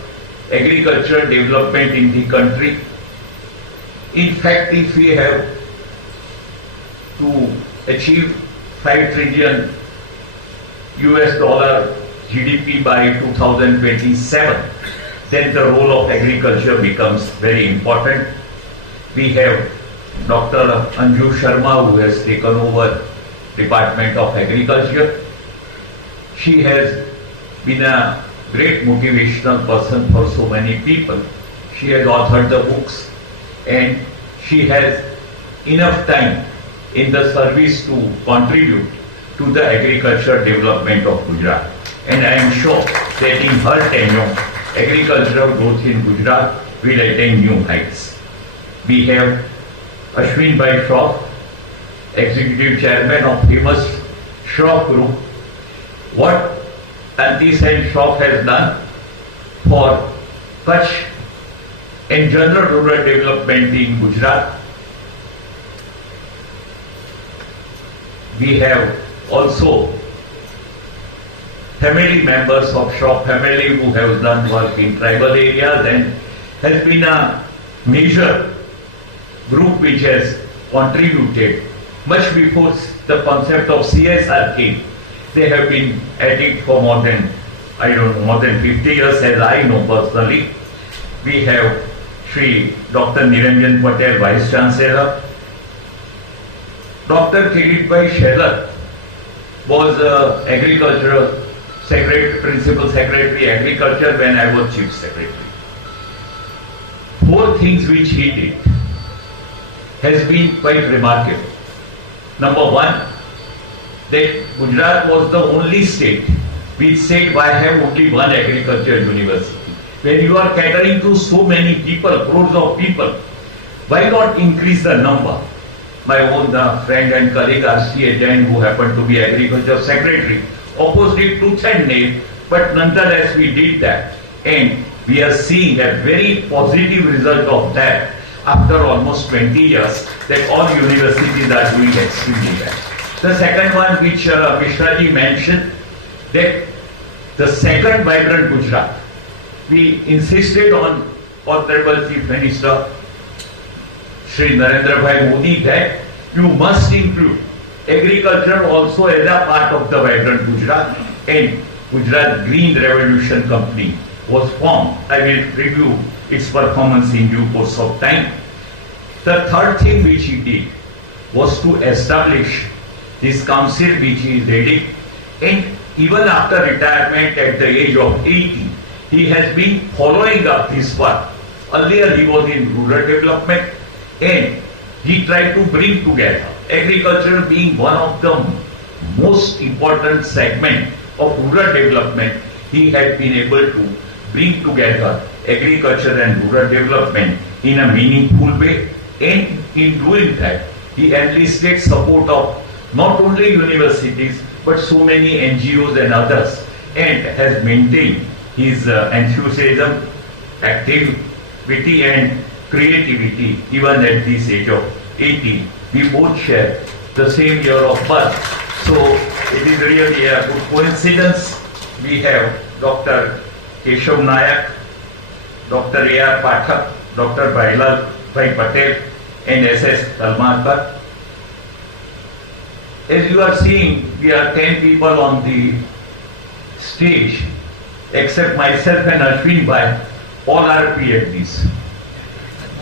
agricultural development in the country. In fact, if we have to achieve $5 trillion GDP by 2027, then the role of agriculture becomes very important. We have Dr. Anju Sharma, who has taken over Department of Agriculture. She has been a great motivational person for so many people. She has authored the books and she has enough time in the service to contribute to the agriculture development of Gujarat. And I am sure that in her tenure, agricultural growth in Gujarat will attain new heights. We have Ashwin Bhai Shroff, Executive Chairman of famous Shroff Group. What Tanti Sen Shroff has done for Kutch and general rural development in Gujarat. We have also family members of Shroff family who have done work in tribal areas and has been a major group which has contributed much before the concept of CSR came. They have been at it for more than 50 years, as I know personally. We have Shri Dr. Niranjan Patel, Vice Chancellor. Dr. Kiritbhai Shelar was Agricultural Secretary, Principal Secretary Agriculture when I was Chief Secretary. 4 things which he did has been quite remarkable. Number 1, that Gujarat was the only state which said, I have only one agriculture university. When you are catering to so many people, crores of people, why not increase the number? My own friend and colleague R.C. Jain, who happened to be Agriculture Secretary, opposed it tooth and nail, but nonetheless we did that. And we are seeing a very positive result of that after almost 20 years, that all universities are doing extremely well. The second one which Mishra ji mentioned, that the second vibrant Gujarat, we insisted on Honorable Chief Minister Shri Narendra Bhai Modi that you must include agriculture also as a part of the vibrant Gujarat, and Gujarat Green Revolution Company was formed. I will review its performance in due course of time. The third thing which he did was to establish this council which he is heading, And even after retirement at the age of 80, he has been following up his work. Earlier he was in rural development and he tried to bring together agriculture being one of the most important segment of rural development. He had been able to bring together agriculture and rural development in a meaningful way, and in doing that he enlisted support of not only universities but so many NGOs and others, and has maintained his enthusiasm, activity and creativity even at this age of 80. We both share the same year of birth. So it is really a good coincidence. We have Dr. Keshav Nayak, Dr. A.R. Patel, Dr. Bharat Patel and S.S. Talmarkar. As you are seeing, we are 10 people on the stage, except myself and Ashwin Bhai, all are PhDs.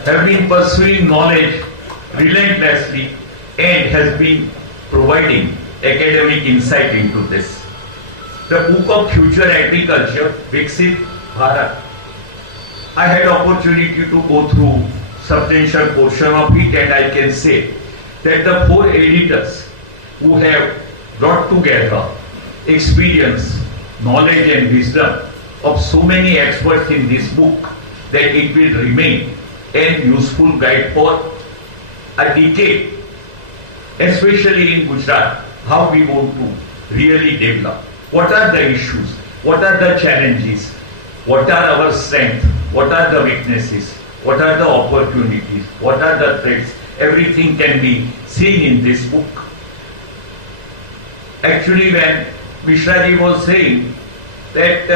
Have been pursuing knowledge relentlessly and has been providing academic insight into this. The book of Future Agriculture-Viksit Bharat. I had opportunity to go through substantial portion of it, and I can say that the 4 editors who have brought together experience, knowledge and wisdom of so many experts in this book, that it will remain a useful guide for a decade, especially in Gujarat, how we want to really develop. What are the issues? What are the challenges? What are our strengths? What are the weaknesses? What are the opportunities? What are the threats? Everything can be seen in this book. Actually, when Mishraji was saying that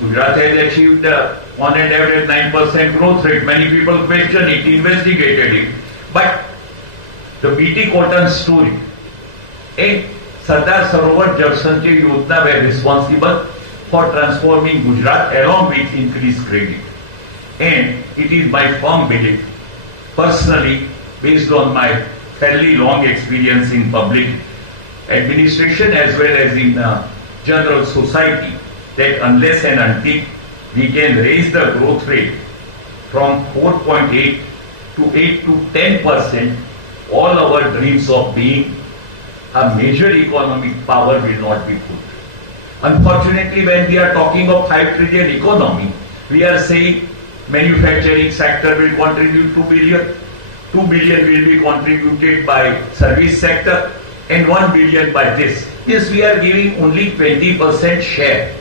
Gujarat has achieved on an average 9% growth rate, many people questioned it, investigated it. But the BT cotton story and Sardar Sarovar Jal Sanchay Yojana were responsible for transforming Gujarat along with increased credit. And it is my firm belief, personally, based on my fairly long experience in public administration as well as in general society, that unless and until we can raise the growth rate from 4.8 to 8 to 10%, all our dreams of being a major economic power will not be put. Unfortunately, when we are talking of 5 trillion economy, we are saying manufacturing sector will contribute 2 billion, 2 billion will be contributed by service sector, and 1 billion by this. Yes, we are giving only 20% share.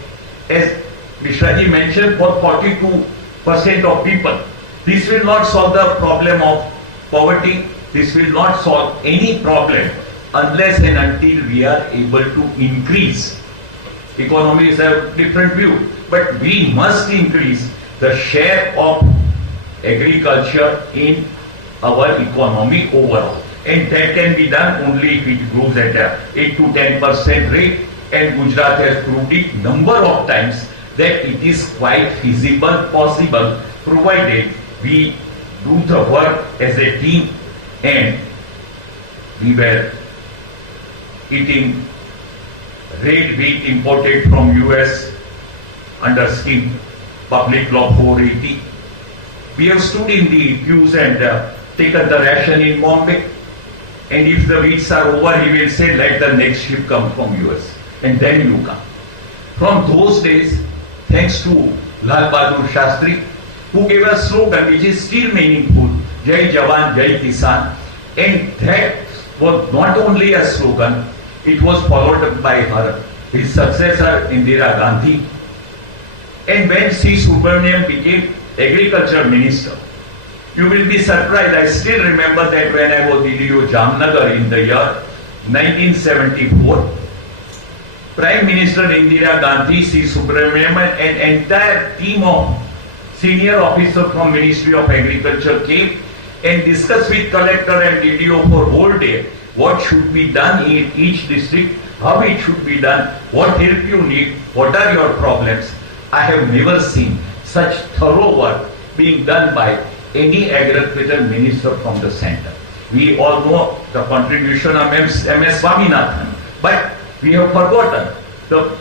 As Mishraji mentioned, for 42% of people. This will not solve the problem of poverty. This will not solve any problem unless and until we are able to increase. Economies have different view, but we must increase the share of agriculture in our economy overall. And that can be done only if it grows at a 8 to 10% rate. And Gujarat has proved it number of times that it is quite feasible, possible, provided we do the work as a team. And we were eating red wheat imported from US under scheme Public Law 480. We have stood in the queues and taken the ration in Bombay. And if the wheats are over, he will say, let the next ship come from US. And then you come. From those days, thanks to Lal Bahadur Shastri, who gave a slogan which is still meaningful, Jai Jawan, Jai Kisan. And that was not only a slogan, it was followed by her, his successor Indira Gandhi. And when C. Subramaniam became Agriculture Minister, you will be surprised, I still remember that when I was DDO Jamnagar in the year 1974, Prime Minister Indira Gandhi, C. Subramaniam and an entire team of senior officers from Ministry of Agriculture came and discussed with collector and DDO for whole day what should be done in each district, how it should be done, what help you need, what are your problems. I have never seen such thorough work being done by any agriculture minister from the center. We all know the contribution of M.S. Swaminathan, but we have forgotten the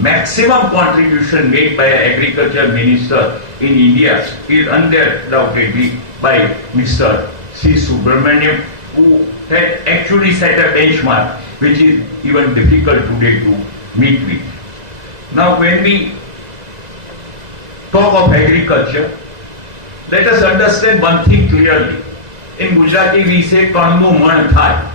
maximum contribution made by an agriculture minister in India is undoubtedly by Mr. C. Subramaniam, who had actually set a benchmark which is even difficult today to meet with. Now when we talk of agriculture, let us understand one thing clearly. In Gujarati we say karnu man thai.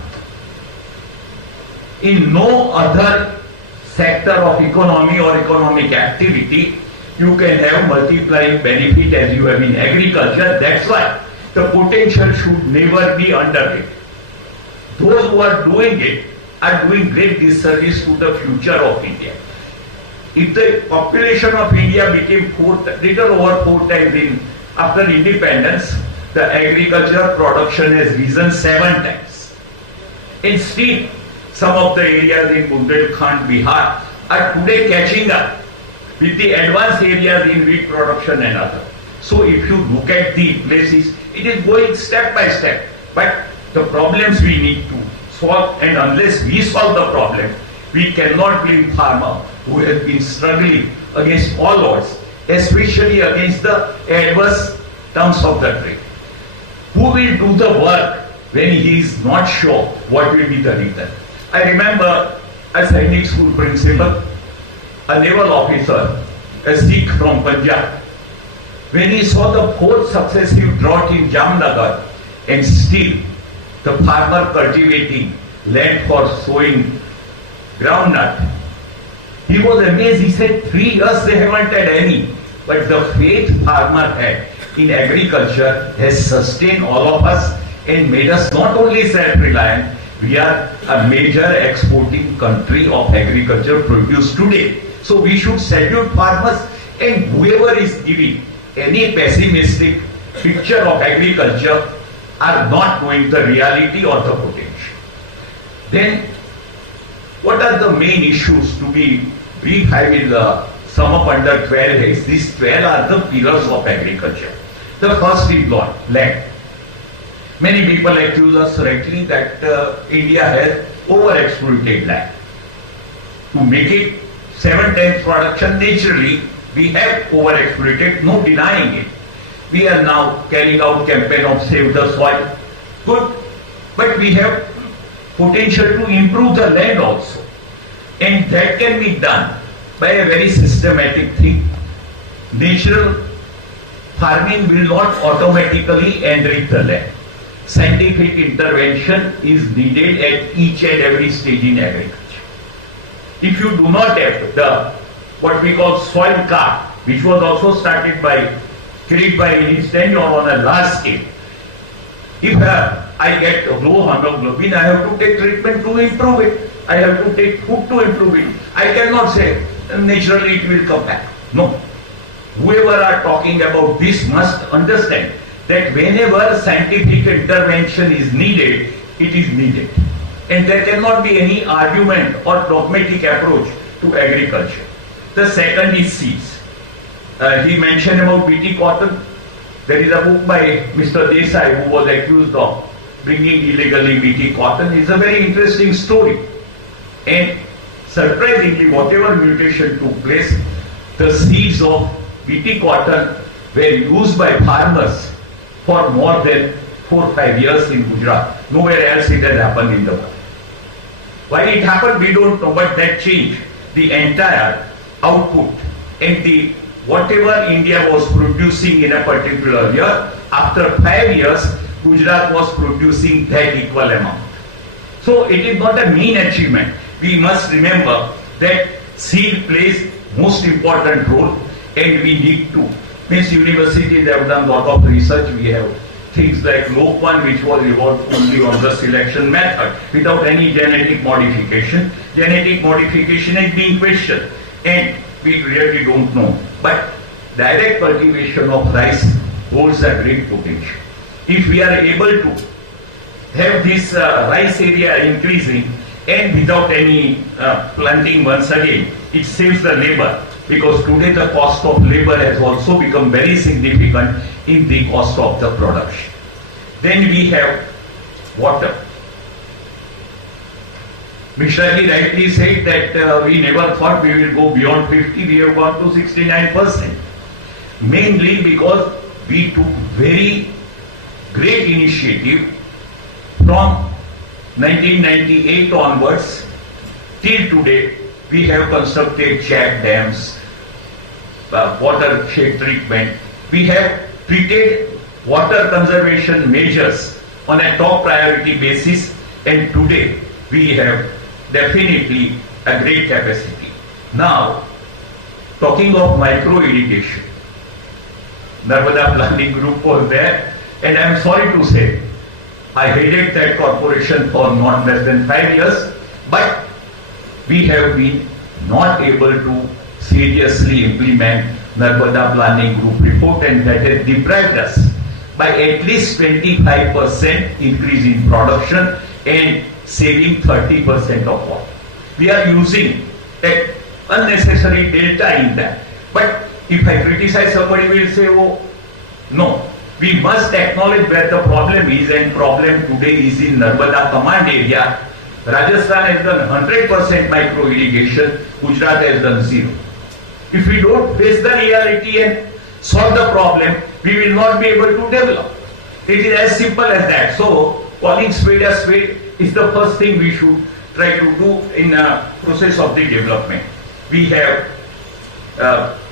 In no other sector of economy or economic activity you can have multiplying benefit as you have in agriculture. That's why the potential should never be underrated. Those who are doing it are doing great disservice to the future of India. If the population of India became little over 4 times after independence, the agricultural production has risen 7 times. And still, some of the areas in Bundelkhand, Bihar are today catching up with the advanced areas in wheat production and other. So if you look at the places, it is going step by step. But the problems we need to solve, and unless we solve the problem, we cannot blame farmer who has been struggling against all odds, especially against the adverse terms of the trade. Who will do the work when he is not sure what will be the return? I remember a Sainik school principal, a naval officer, a Sikh from Punjab, when he saw the 4th successive drought in Jamnagar and still the farmer cultivating land for sowing groundnut, he was amazed. He said 3 years they haven't had any, but the faith farmer had in agriculture has sustained all of us and made us not only self-reliant, we are a major exporting country of agriculture produce today. So we should salute farmers, and whoever is giving any pessimistic picture of agriculture are not knowing the reality or the potential. Then what are the main issues to be brief? I will sum up under 12 heads. These 12 are the pillars of agriculture. The first is land. Many people accuse us rightly that India has overexploited land. To make it 7 times production, naturally we have overexploited, no denying it. We are now carrying out campaign of Save the Soil. Good, but we have potential to improve the land also. And that can be done by a very systematic thing. Natural farming will not automatically enrich the land. Scientific intervention is needed at each and every stage in agriculture. If you do not have the what we call soil card, which was also started by Kirit in his tenure on a large scale, if I get low hemoglobin, I have to take treatment to improve it. I have to take food to improve it. I cannot say naturally it will come back. No. Whoever are talking about this must understand that whenever scientific intervention is needed, it is needed. And there cannot be any argument or dogmatic approach to agriculture. The second is seeds. He mentioned about BT cotton. There is a book by Mr. Desai who was accused of bringing illegally BT cotton. It's a very interesting story. And surprisingly, whatever mutation took place, the seeds of BT cotton were used by farmers for more than 4 or 5 years in Gujarat. Nowhere else it had happened in the world. Why it happened, we don't know, but that changed the entire output and the whatever India was producing in a particular year. After 5 years, Gujarat was producing that equal amount. So it is not a mean achievement. We must remember that seed plays most important role, and we need to. Means universities have done a lot of research. We have things like Lokpan, which was evolved only on the selection method without any genetic modification. Genetic modification is being questioned, and we really don't know. But direct cultivation of rice holds a great potential. If we are able to have this rice area increasing and without any planting once again, it saves the labor, because today the cost of labor has also become very significant in the cost of the production. Then we have water. Mishra ji rightly said that we never thought we will go beyond 50, we have gone to 69%. Mainly because we took very great initiative from 1998 onwards till today. We have constructed check dams, watershed treatment. We have treated water conservation measures on a top priority basis, and today we have definitely a great capacity. Now, talking of micro irrigation, Narmada Planning Group was there, and I am sorry to say, I headed that corporation for not less than 5 years, but we have been not able to seriously implement Narmada Planning Group report, and that has deprived us by at least 25% increase in production and saving 30% of water. We are using that unnecessary delta in that. But if I criticize, somebody will say, oh, no. We must acknowledge where the problem is, and problem today is in Narmada command area. Rajasthan has done 100% micro irrigation, Gujarat has done 0. If we don't face the reality and solve the problem, we will not be able to develop. It is as simple as that. So, calling spade a spade is the first thing we should try to do in a process of the development. We have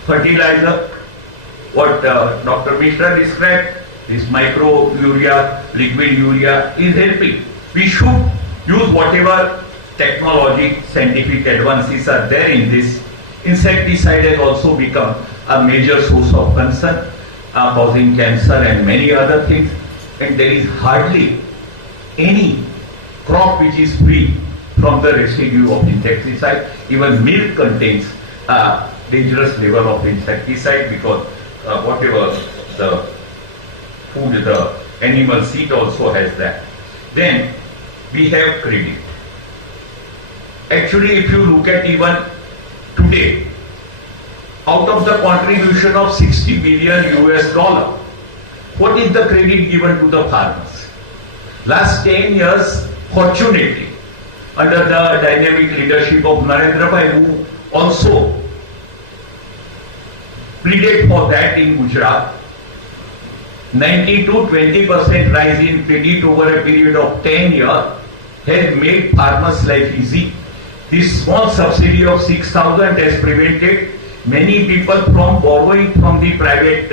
fertilizer, what Dr. Mishra described, is micro urea, liquid urea is helping. We should use whatever technology, scientific advances are there in this. Insecticide has also become a major source of concern, causing cancer and many other things. And there is hardly any crop which is free from the residue of insecticide. Even milk contains a dangerous level of insecticide, because whatever the food, the animal seed also has that. Then we have credit. Actually, if you look at even today, out of the contribution of $60 billion US, what is the credit given to the farmers? Last 10 years, fortunately, under the dynamic leadership of Narendra Bhai, who also pleaded for that in Gujarat, 90 to 20% rise in credit over a period of 10 years has made farmers' life easy. This small subsidy of 6,000 has prevented many people from borrowing from the private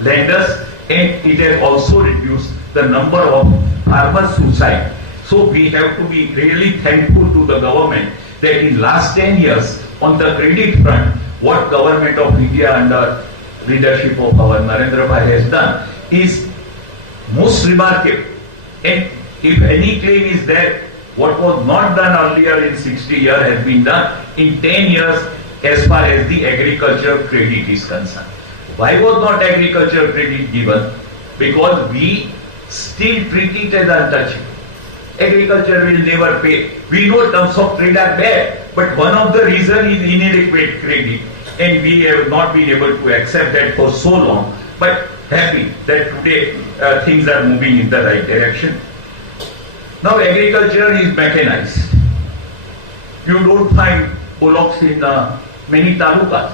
lenders, and it has also reduced the number of farmer suicide. So we have to be really thankful to the government that in last 10 years on the credit front, what government of India under leadership of our Narendra Bhai has done is most remarkable. And if any claim is there, what was not done earlier in 60 years has been done in 10 years as far as the agriculture credit is concerned. Why was not agriculture credit given? Because we still treat it as untouchable. Agriculture will never pay. We know terms of trade are bad, but one of the reasons is inadequate credit, and we have not been able to accept that for so long. But happy that today things are moving in the right direction. Now agriculture is mechanized. You don't find bullocks in many talukas.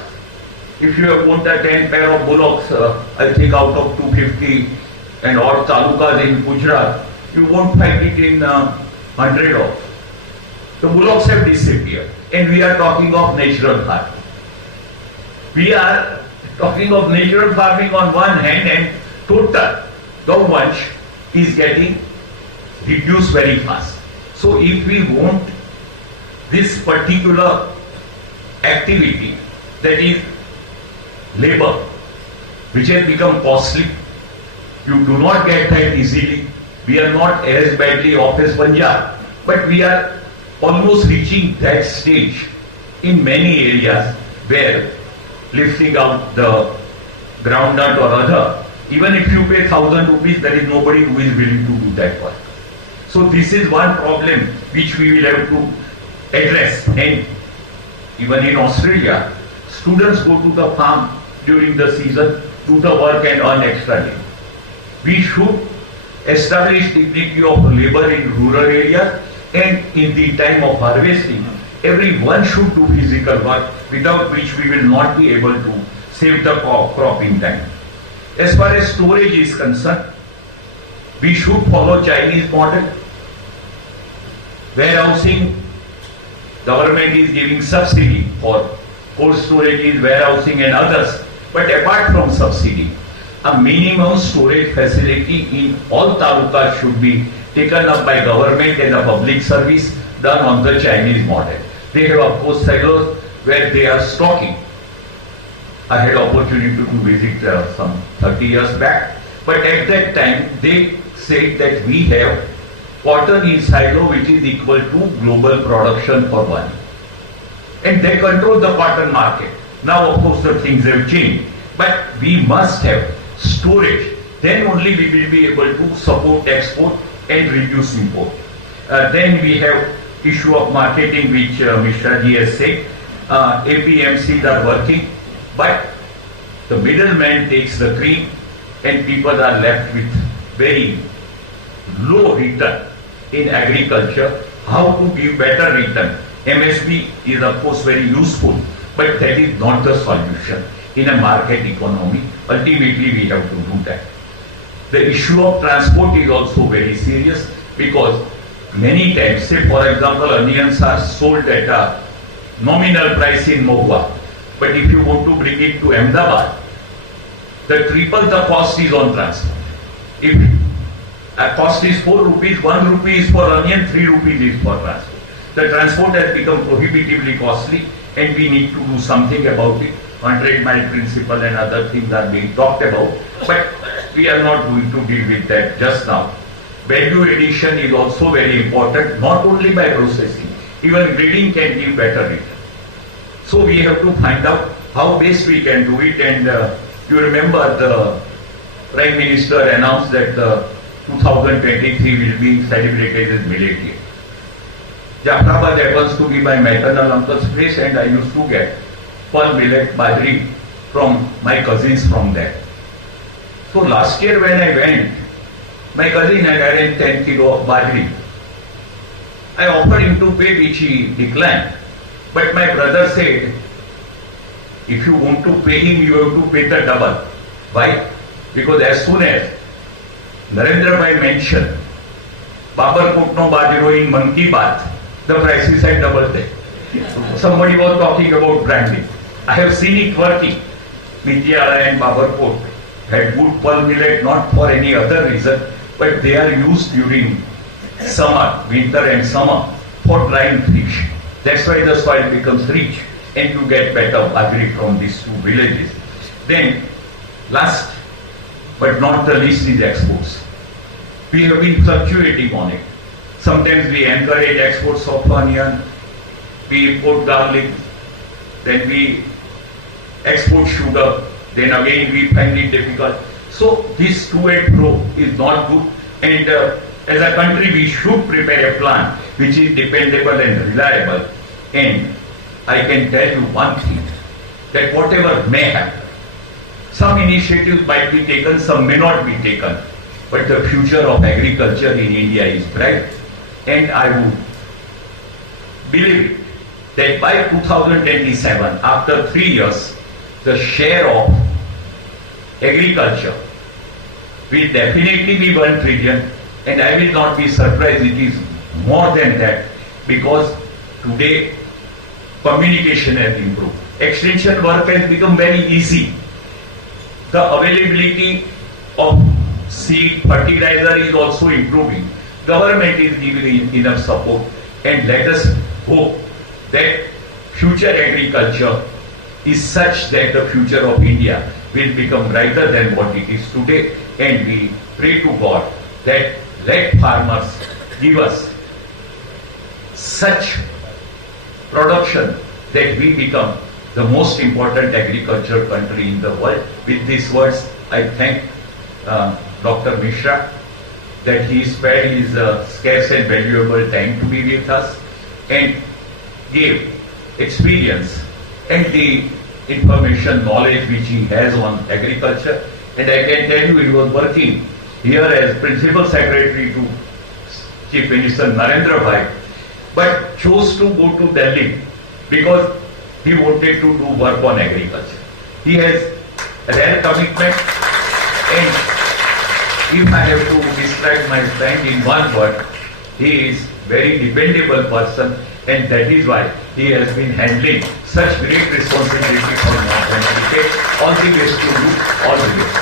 If you have owned a 10 pair of bullocks, I think out of 250 and odd talukas in Gujarat, you won't find it in 100 of. The bullocks have disappeared, and we are talking of natural farming. We are talking of natural farming on one hand, and total gau-vansh is getting reduced very fast. So if we want this particular activity, that is labor, which has become costly, you do not get that easily. We are not as badly off as Punjab, but we are almost reaching that stage in many areas where lifting out the groundnut or other, even if you pay 1,000 rupees, there is nobody who is willing to do that work. So this is one problem which we will have to address. And even in Australia, students go to the farm during the season, do the work and earn extra living. We should establish dignity of labor in rural areas And in the time of harvesting, everyone should do physical work, without which we will not be able to save the crop in time. As far as storage is concerned, we should follow Chinese model. Warehousing, government is giving subsidy for cold storages, warehousing and others. But apart from subsidy, a minimum storage facility in all talukas should be taken up by government as a public service done on the Chinese model. They have of course silos where they are stocking. I had opportunity to visit some 30 years back, but at that time they said that we have cotton in silo which is equal to global production for 1 year. And they control the cotton market. Now of course the things have changed, but we must have storage. Then only we will be able to support export and reduce import. Then we have issue of marketing which Mishra ji has said. APMCs are working, but the middleman takes the cream and people are left with very low return in agriculture. How to give better return? MSP is of course very useful, but that is not the solution in a market economy. Ultimately we have to do that. The issue of transport is also very serious, because many times, say for example, onions are sold at a nominal price in Mohua, but if you want to bring it to Ahmedabad, the triple the cost is on transport. If a cost is 4 rupees, 1 rupee is for onion, 3 rupees is for transport. The transport has become prohibitively costly, and we need to do something about it. 100-mile principle and other things are being talked about, but we are not going to deal with that just now. Value addition is also very important, not only by processing. Even breeding can give better return. So we have to find out how best we can do it. And you remember the Prime Minister announced that 2023 will be celebrated as Millet Year. Jafrabad happens to be my maternal uncle's place, and I used to get pearl millet bajri from my cousins from there. So last year when I went, my cousin had added 10 kilo of bajri. I offered him to pay, which he declined. But my brother said, if you want to pay him, you have to pay the double. Why? Because as soon as Narendra Bhai mentioned Babarkot no bajro in Man Ki Baat, the prices had doubled there. Somebody was talking about branding. I have seen it working. Mityala and Babarkot had good pearl millet, not for any other reason, but they are used during summer, winter and summer, for drying fish. That's why the soil becomes rich, and you get better bajri from these two villages. Then, last but not the least is exports. We have been fluctuating on it. Sometimes we encourage exports of onion, we import garlic, then we export sugar, then again we find it difficult. So this to and fro is not good, and as a country we should prepare a plan which is dependable and reliable. And I can tell you one thing, that whatever may happen, some initiatives might be taken, some may not be taken, but the future of agriculture in India is bright, and I would believe that by 2027, after 3 years, the share of agriculture will definitely be 1 trillion, and I will not be surprised it is more than that, because today communication has improved. Extension work has become very easy. The availability of seed, fertilizer is also improving. Government is giving enough support, and let us hope that future agriculture is such that the future of India will become brighter than what it is today. And we pray to God that let farmers give us such production that we become the most important agriculture country in the world. With these words, I thank Dr. Mishra that he spared his scarce and valuable time to be with us and gave experience and the information, knowledge which he has on agriculture. And I can tell you he was working here as Principal Secretary to Chief Minister Narendra Bhai but chose to go to Delhi because he wanted to do work on agriculture. He has a rare commitment, and if I have to describe my friend in one word, he is very dependable person, and that is why he has been handling such great responsibility for more than a decade. All the best to you, all the best.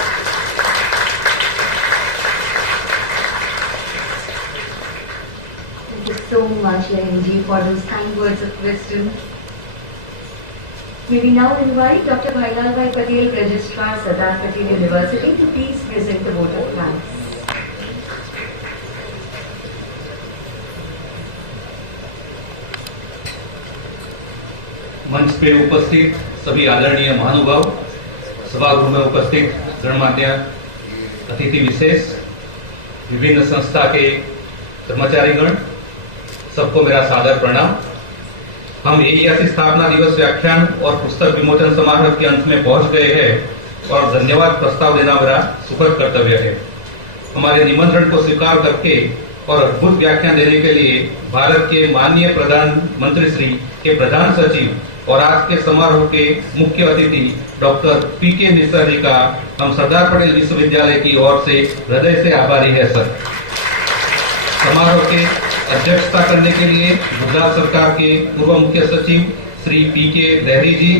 Thank you so much, Leninji, for those kind words of wisdom. May we now invite Dr. Bhailal Bhai Patel, Registrar, Sardar Patel University, to please present the vote of thanks. मंच पे उपस्थित सभी आदरणीय महानुभाव, सभागृह में उपस्थित गणमान्य अतिथि विशेष, विभिन्न संस्था के कर्मचारीगण, सबको मेरा सादर प्रणाम। हम AERC स्थापना दिवस व्याख्यान और पुस्तक विमोचन समारोह के अंत में पहुंच गए हैं और धन्यवाद प्रस्ताव देना मेरा सुखद कर्तव्य है। हमारे निमंत्रण को स्वीकार करके और अद्भुत व्याख्यान देने के लिए भारत के माननीय प्रधानमंत्री श्री के प्रधान सचिव और आज के समारोह के मुख्य अतिथि डॉक्टर PK मिश्रा जी का हम सरदार पटेल विश्वविद्यालय की ओर से हृदय से आभारी है सर। समारोह के अध्यक्षता करने के लिए गुजरात सरकार के पूर्व मुख्य सचिव श्री PK देहरी जी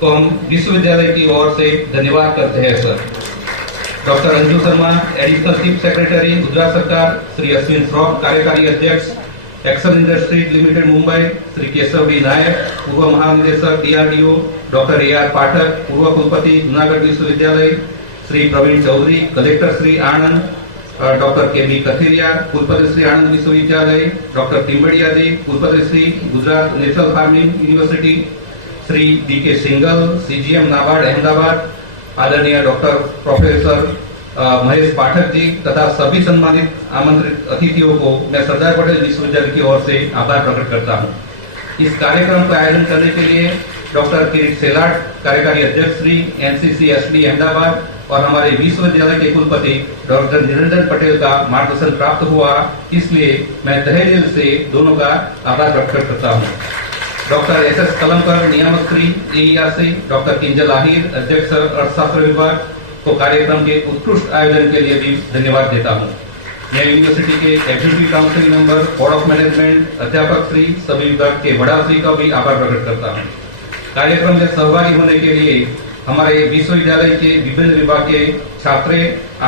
को हम विश्वविद्यालय की ओर से धन्यवाद करते हैं sir. Doctor Anju Sharma, additional chief secretary Gujarat सरकार, श्री अश्विन श्रॉफ, कार्यकारी अध्यक्ष Excel Industries Limited Mumbai, Shri Keshav D Nayak, पूर्व महानिदेशक DRDO, डॉक्टर AR पाठक, पूर्व कुलपति जूनागढ़ विश्वविद्यालय, Shri Praveen Chaudhary, collector Shri Anand, doctor KB Katheria, कुलपति श्री आनंद विश्वविद्यालय, डॉक्टर तिम्बड़िया जी, कुलपति Shri Gujarat national farming university, Shri DK single, CGM NABARD Ahmedabad, आदरणीय डॉक्टर प्रोफेसर महेश पाठक जी तथा सभी सम्मानित आमंत्रित अतिथियों को मैं सरदार पटेल विश्वविद्यालय की ओर से आभार प्रकट करता हूं। इस कार्यक्रम का आयोजन करने के लिए डॉक्टर किरीट सेलाट, कार्यकारी अध्यक्ष श्री NCC SD अहमदाबाद और हमारे विश्वविद्यालय के कुलपति डॉक्टर निरंजन पटेल का मार्गदर्शन प्राप्त हुआ, इसलिए मैं तहे दिल से दोनों का आभार प्रकट करता हूँ। डॉक्टर SS कलमकर, नियामक श्री AERC, डॉक्टर किंजल आहिर, अध्यक्ष अर्थशास्त्र विभाग को कार्यक्रम के उत्कृष्ट आयोजन के लिए भी धन्यवाद देता हूँ। मैं यूनिवर्सिटी के executive council member, board of management, अध्यापक श्री, सभी विभाग के बड़ा श्री का भी आभार प्रकट करता हूँ। कार्यक्रम में सहभागी होने के लिए हमारे विश्वविद्यालय के विभिन्न विभाग के छात्र,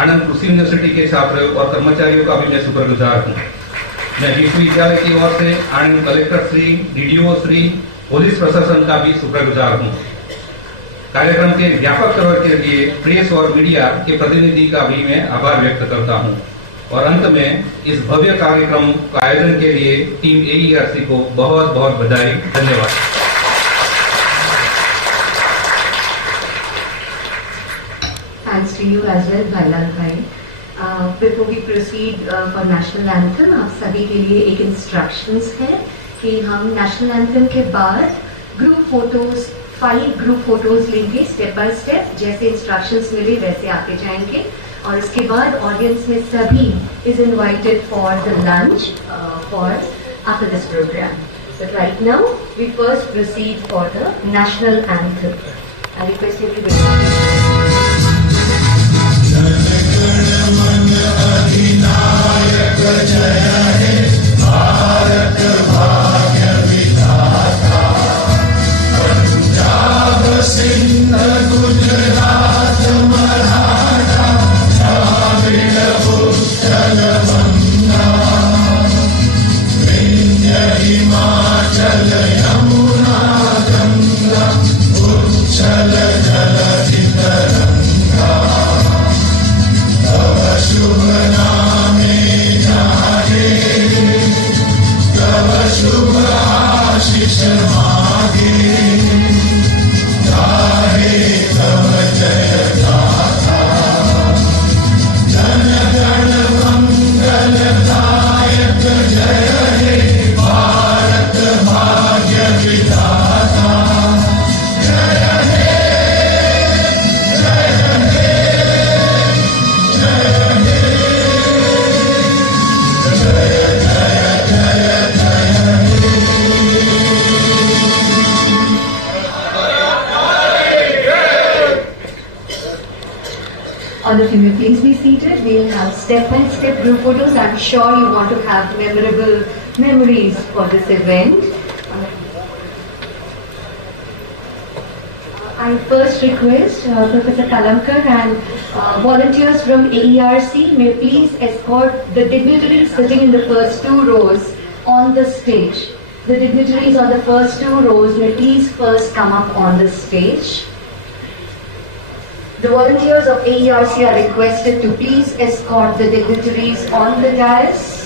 आनंद कृषि यूनिवर्सिटी के छात्र और कर्मचारियों का भी मैं शुक्रगुजार हूँ। मैं विश्वविद्यालय की ओर से Anand collector Shri, DDO Shri, police प्रशासन का भी शुक्रगुजार हूँ। कार्यक्रम के व्यापक कवर के लिए प्रेस और मीडिया के प्रतिनिधि का भी मैं आभार व्यक्त करता हूँ। और अंत में इस भव्य कार्यक्रम का आयोजन के लिए टीम AERC को बहुत बहुत बधाई, धन्यवाद। Thanks to you as well, Bhailal Bhai. Before we proceed for national anthem, आप सभी के लिए एक instructions है कि हम national anthem के बाद group photos, 5 group photos लेंगे step by step, जैसे instructions मिले वैसे आते जाएंगे और इसके बाद audience में सभी is invited for the lunch for after this program. But right now we first proceed for the national anthem. I request everybody. अधिनायक जय हे भारत भाग्य विधाता, पंजाब सिंध गुजरात मराठा, द्राविड़ उत्कल बंगा, विंध्य हिमाचल यमुना गंगा, उच्छल जलधि तरंगा, शुभ नामे जागे All of you may please be seated. We'll have step-by-step group photos. I'm sure you want to have memorable memories for this event. I first request Professor Kalamkar and volunteers from AERC may please escort the dignitaries sitting in the first two rows on the stage. The dignitaries on the first two rows may please first come up on the stage. The volunteers of AERC are requested to please escort the dignitaries on the dais.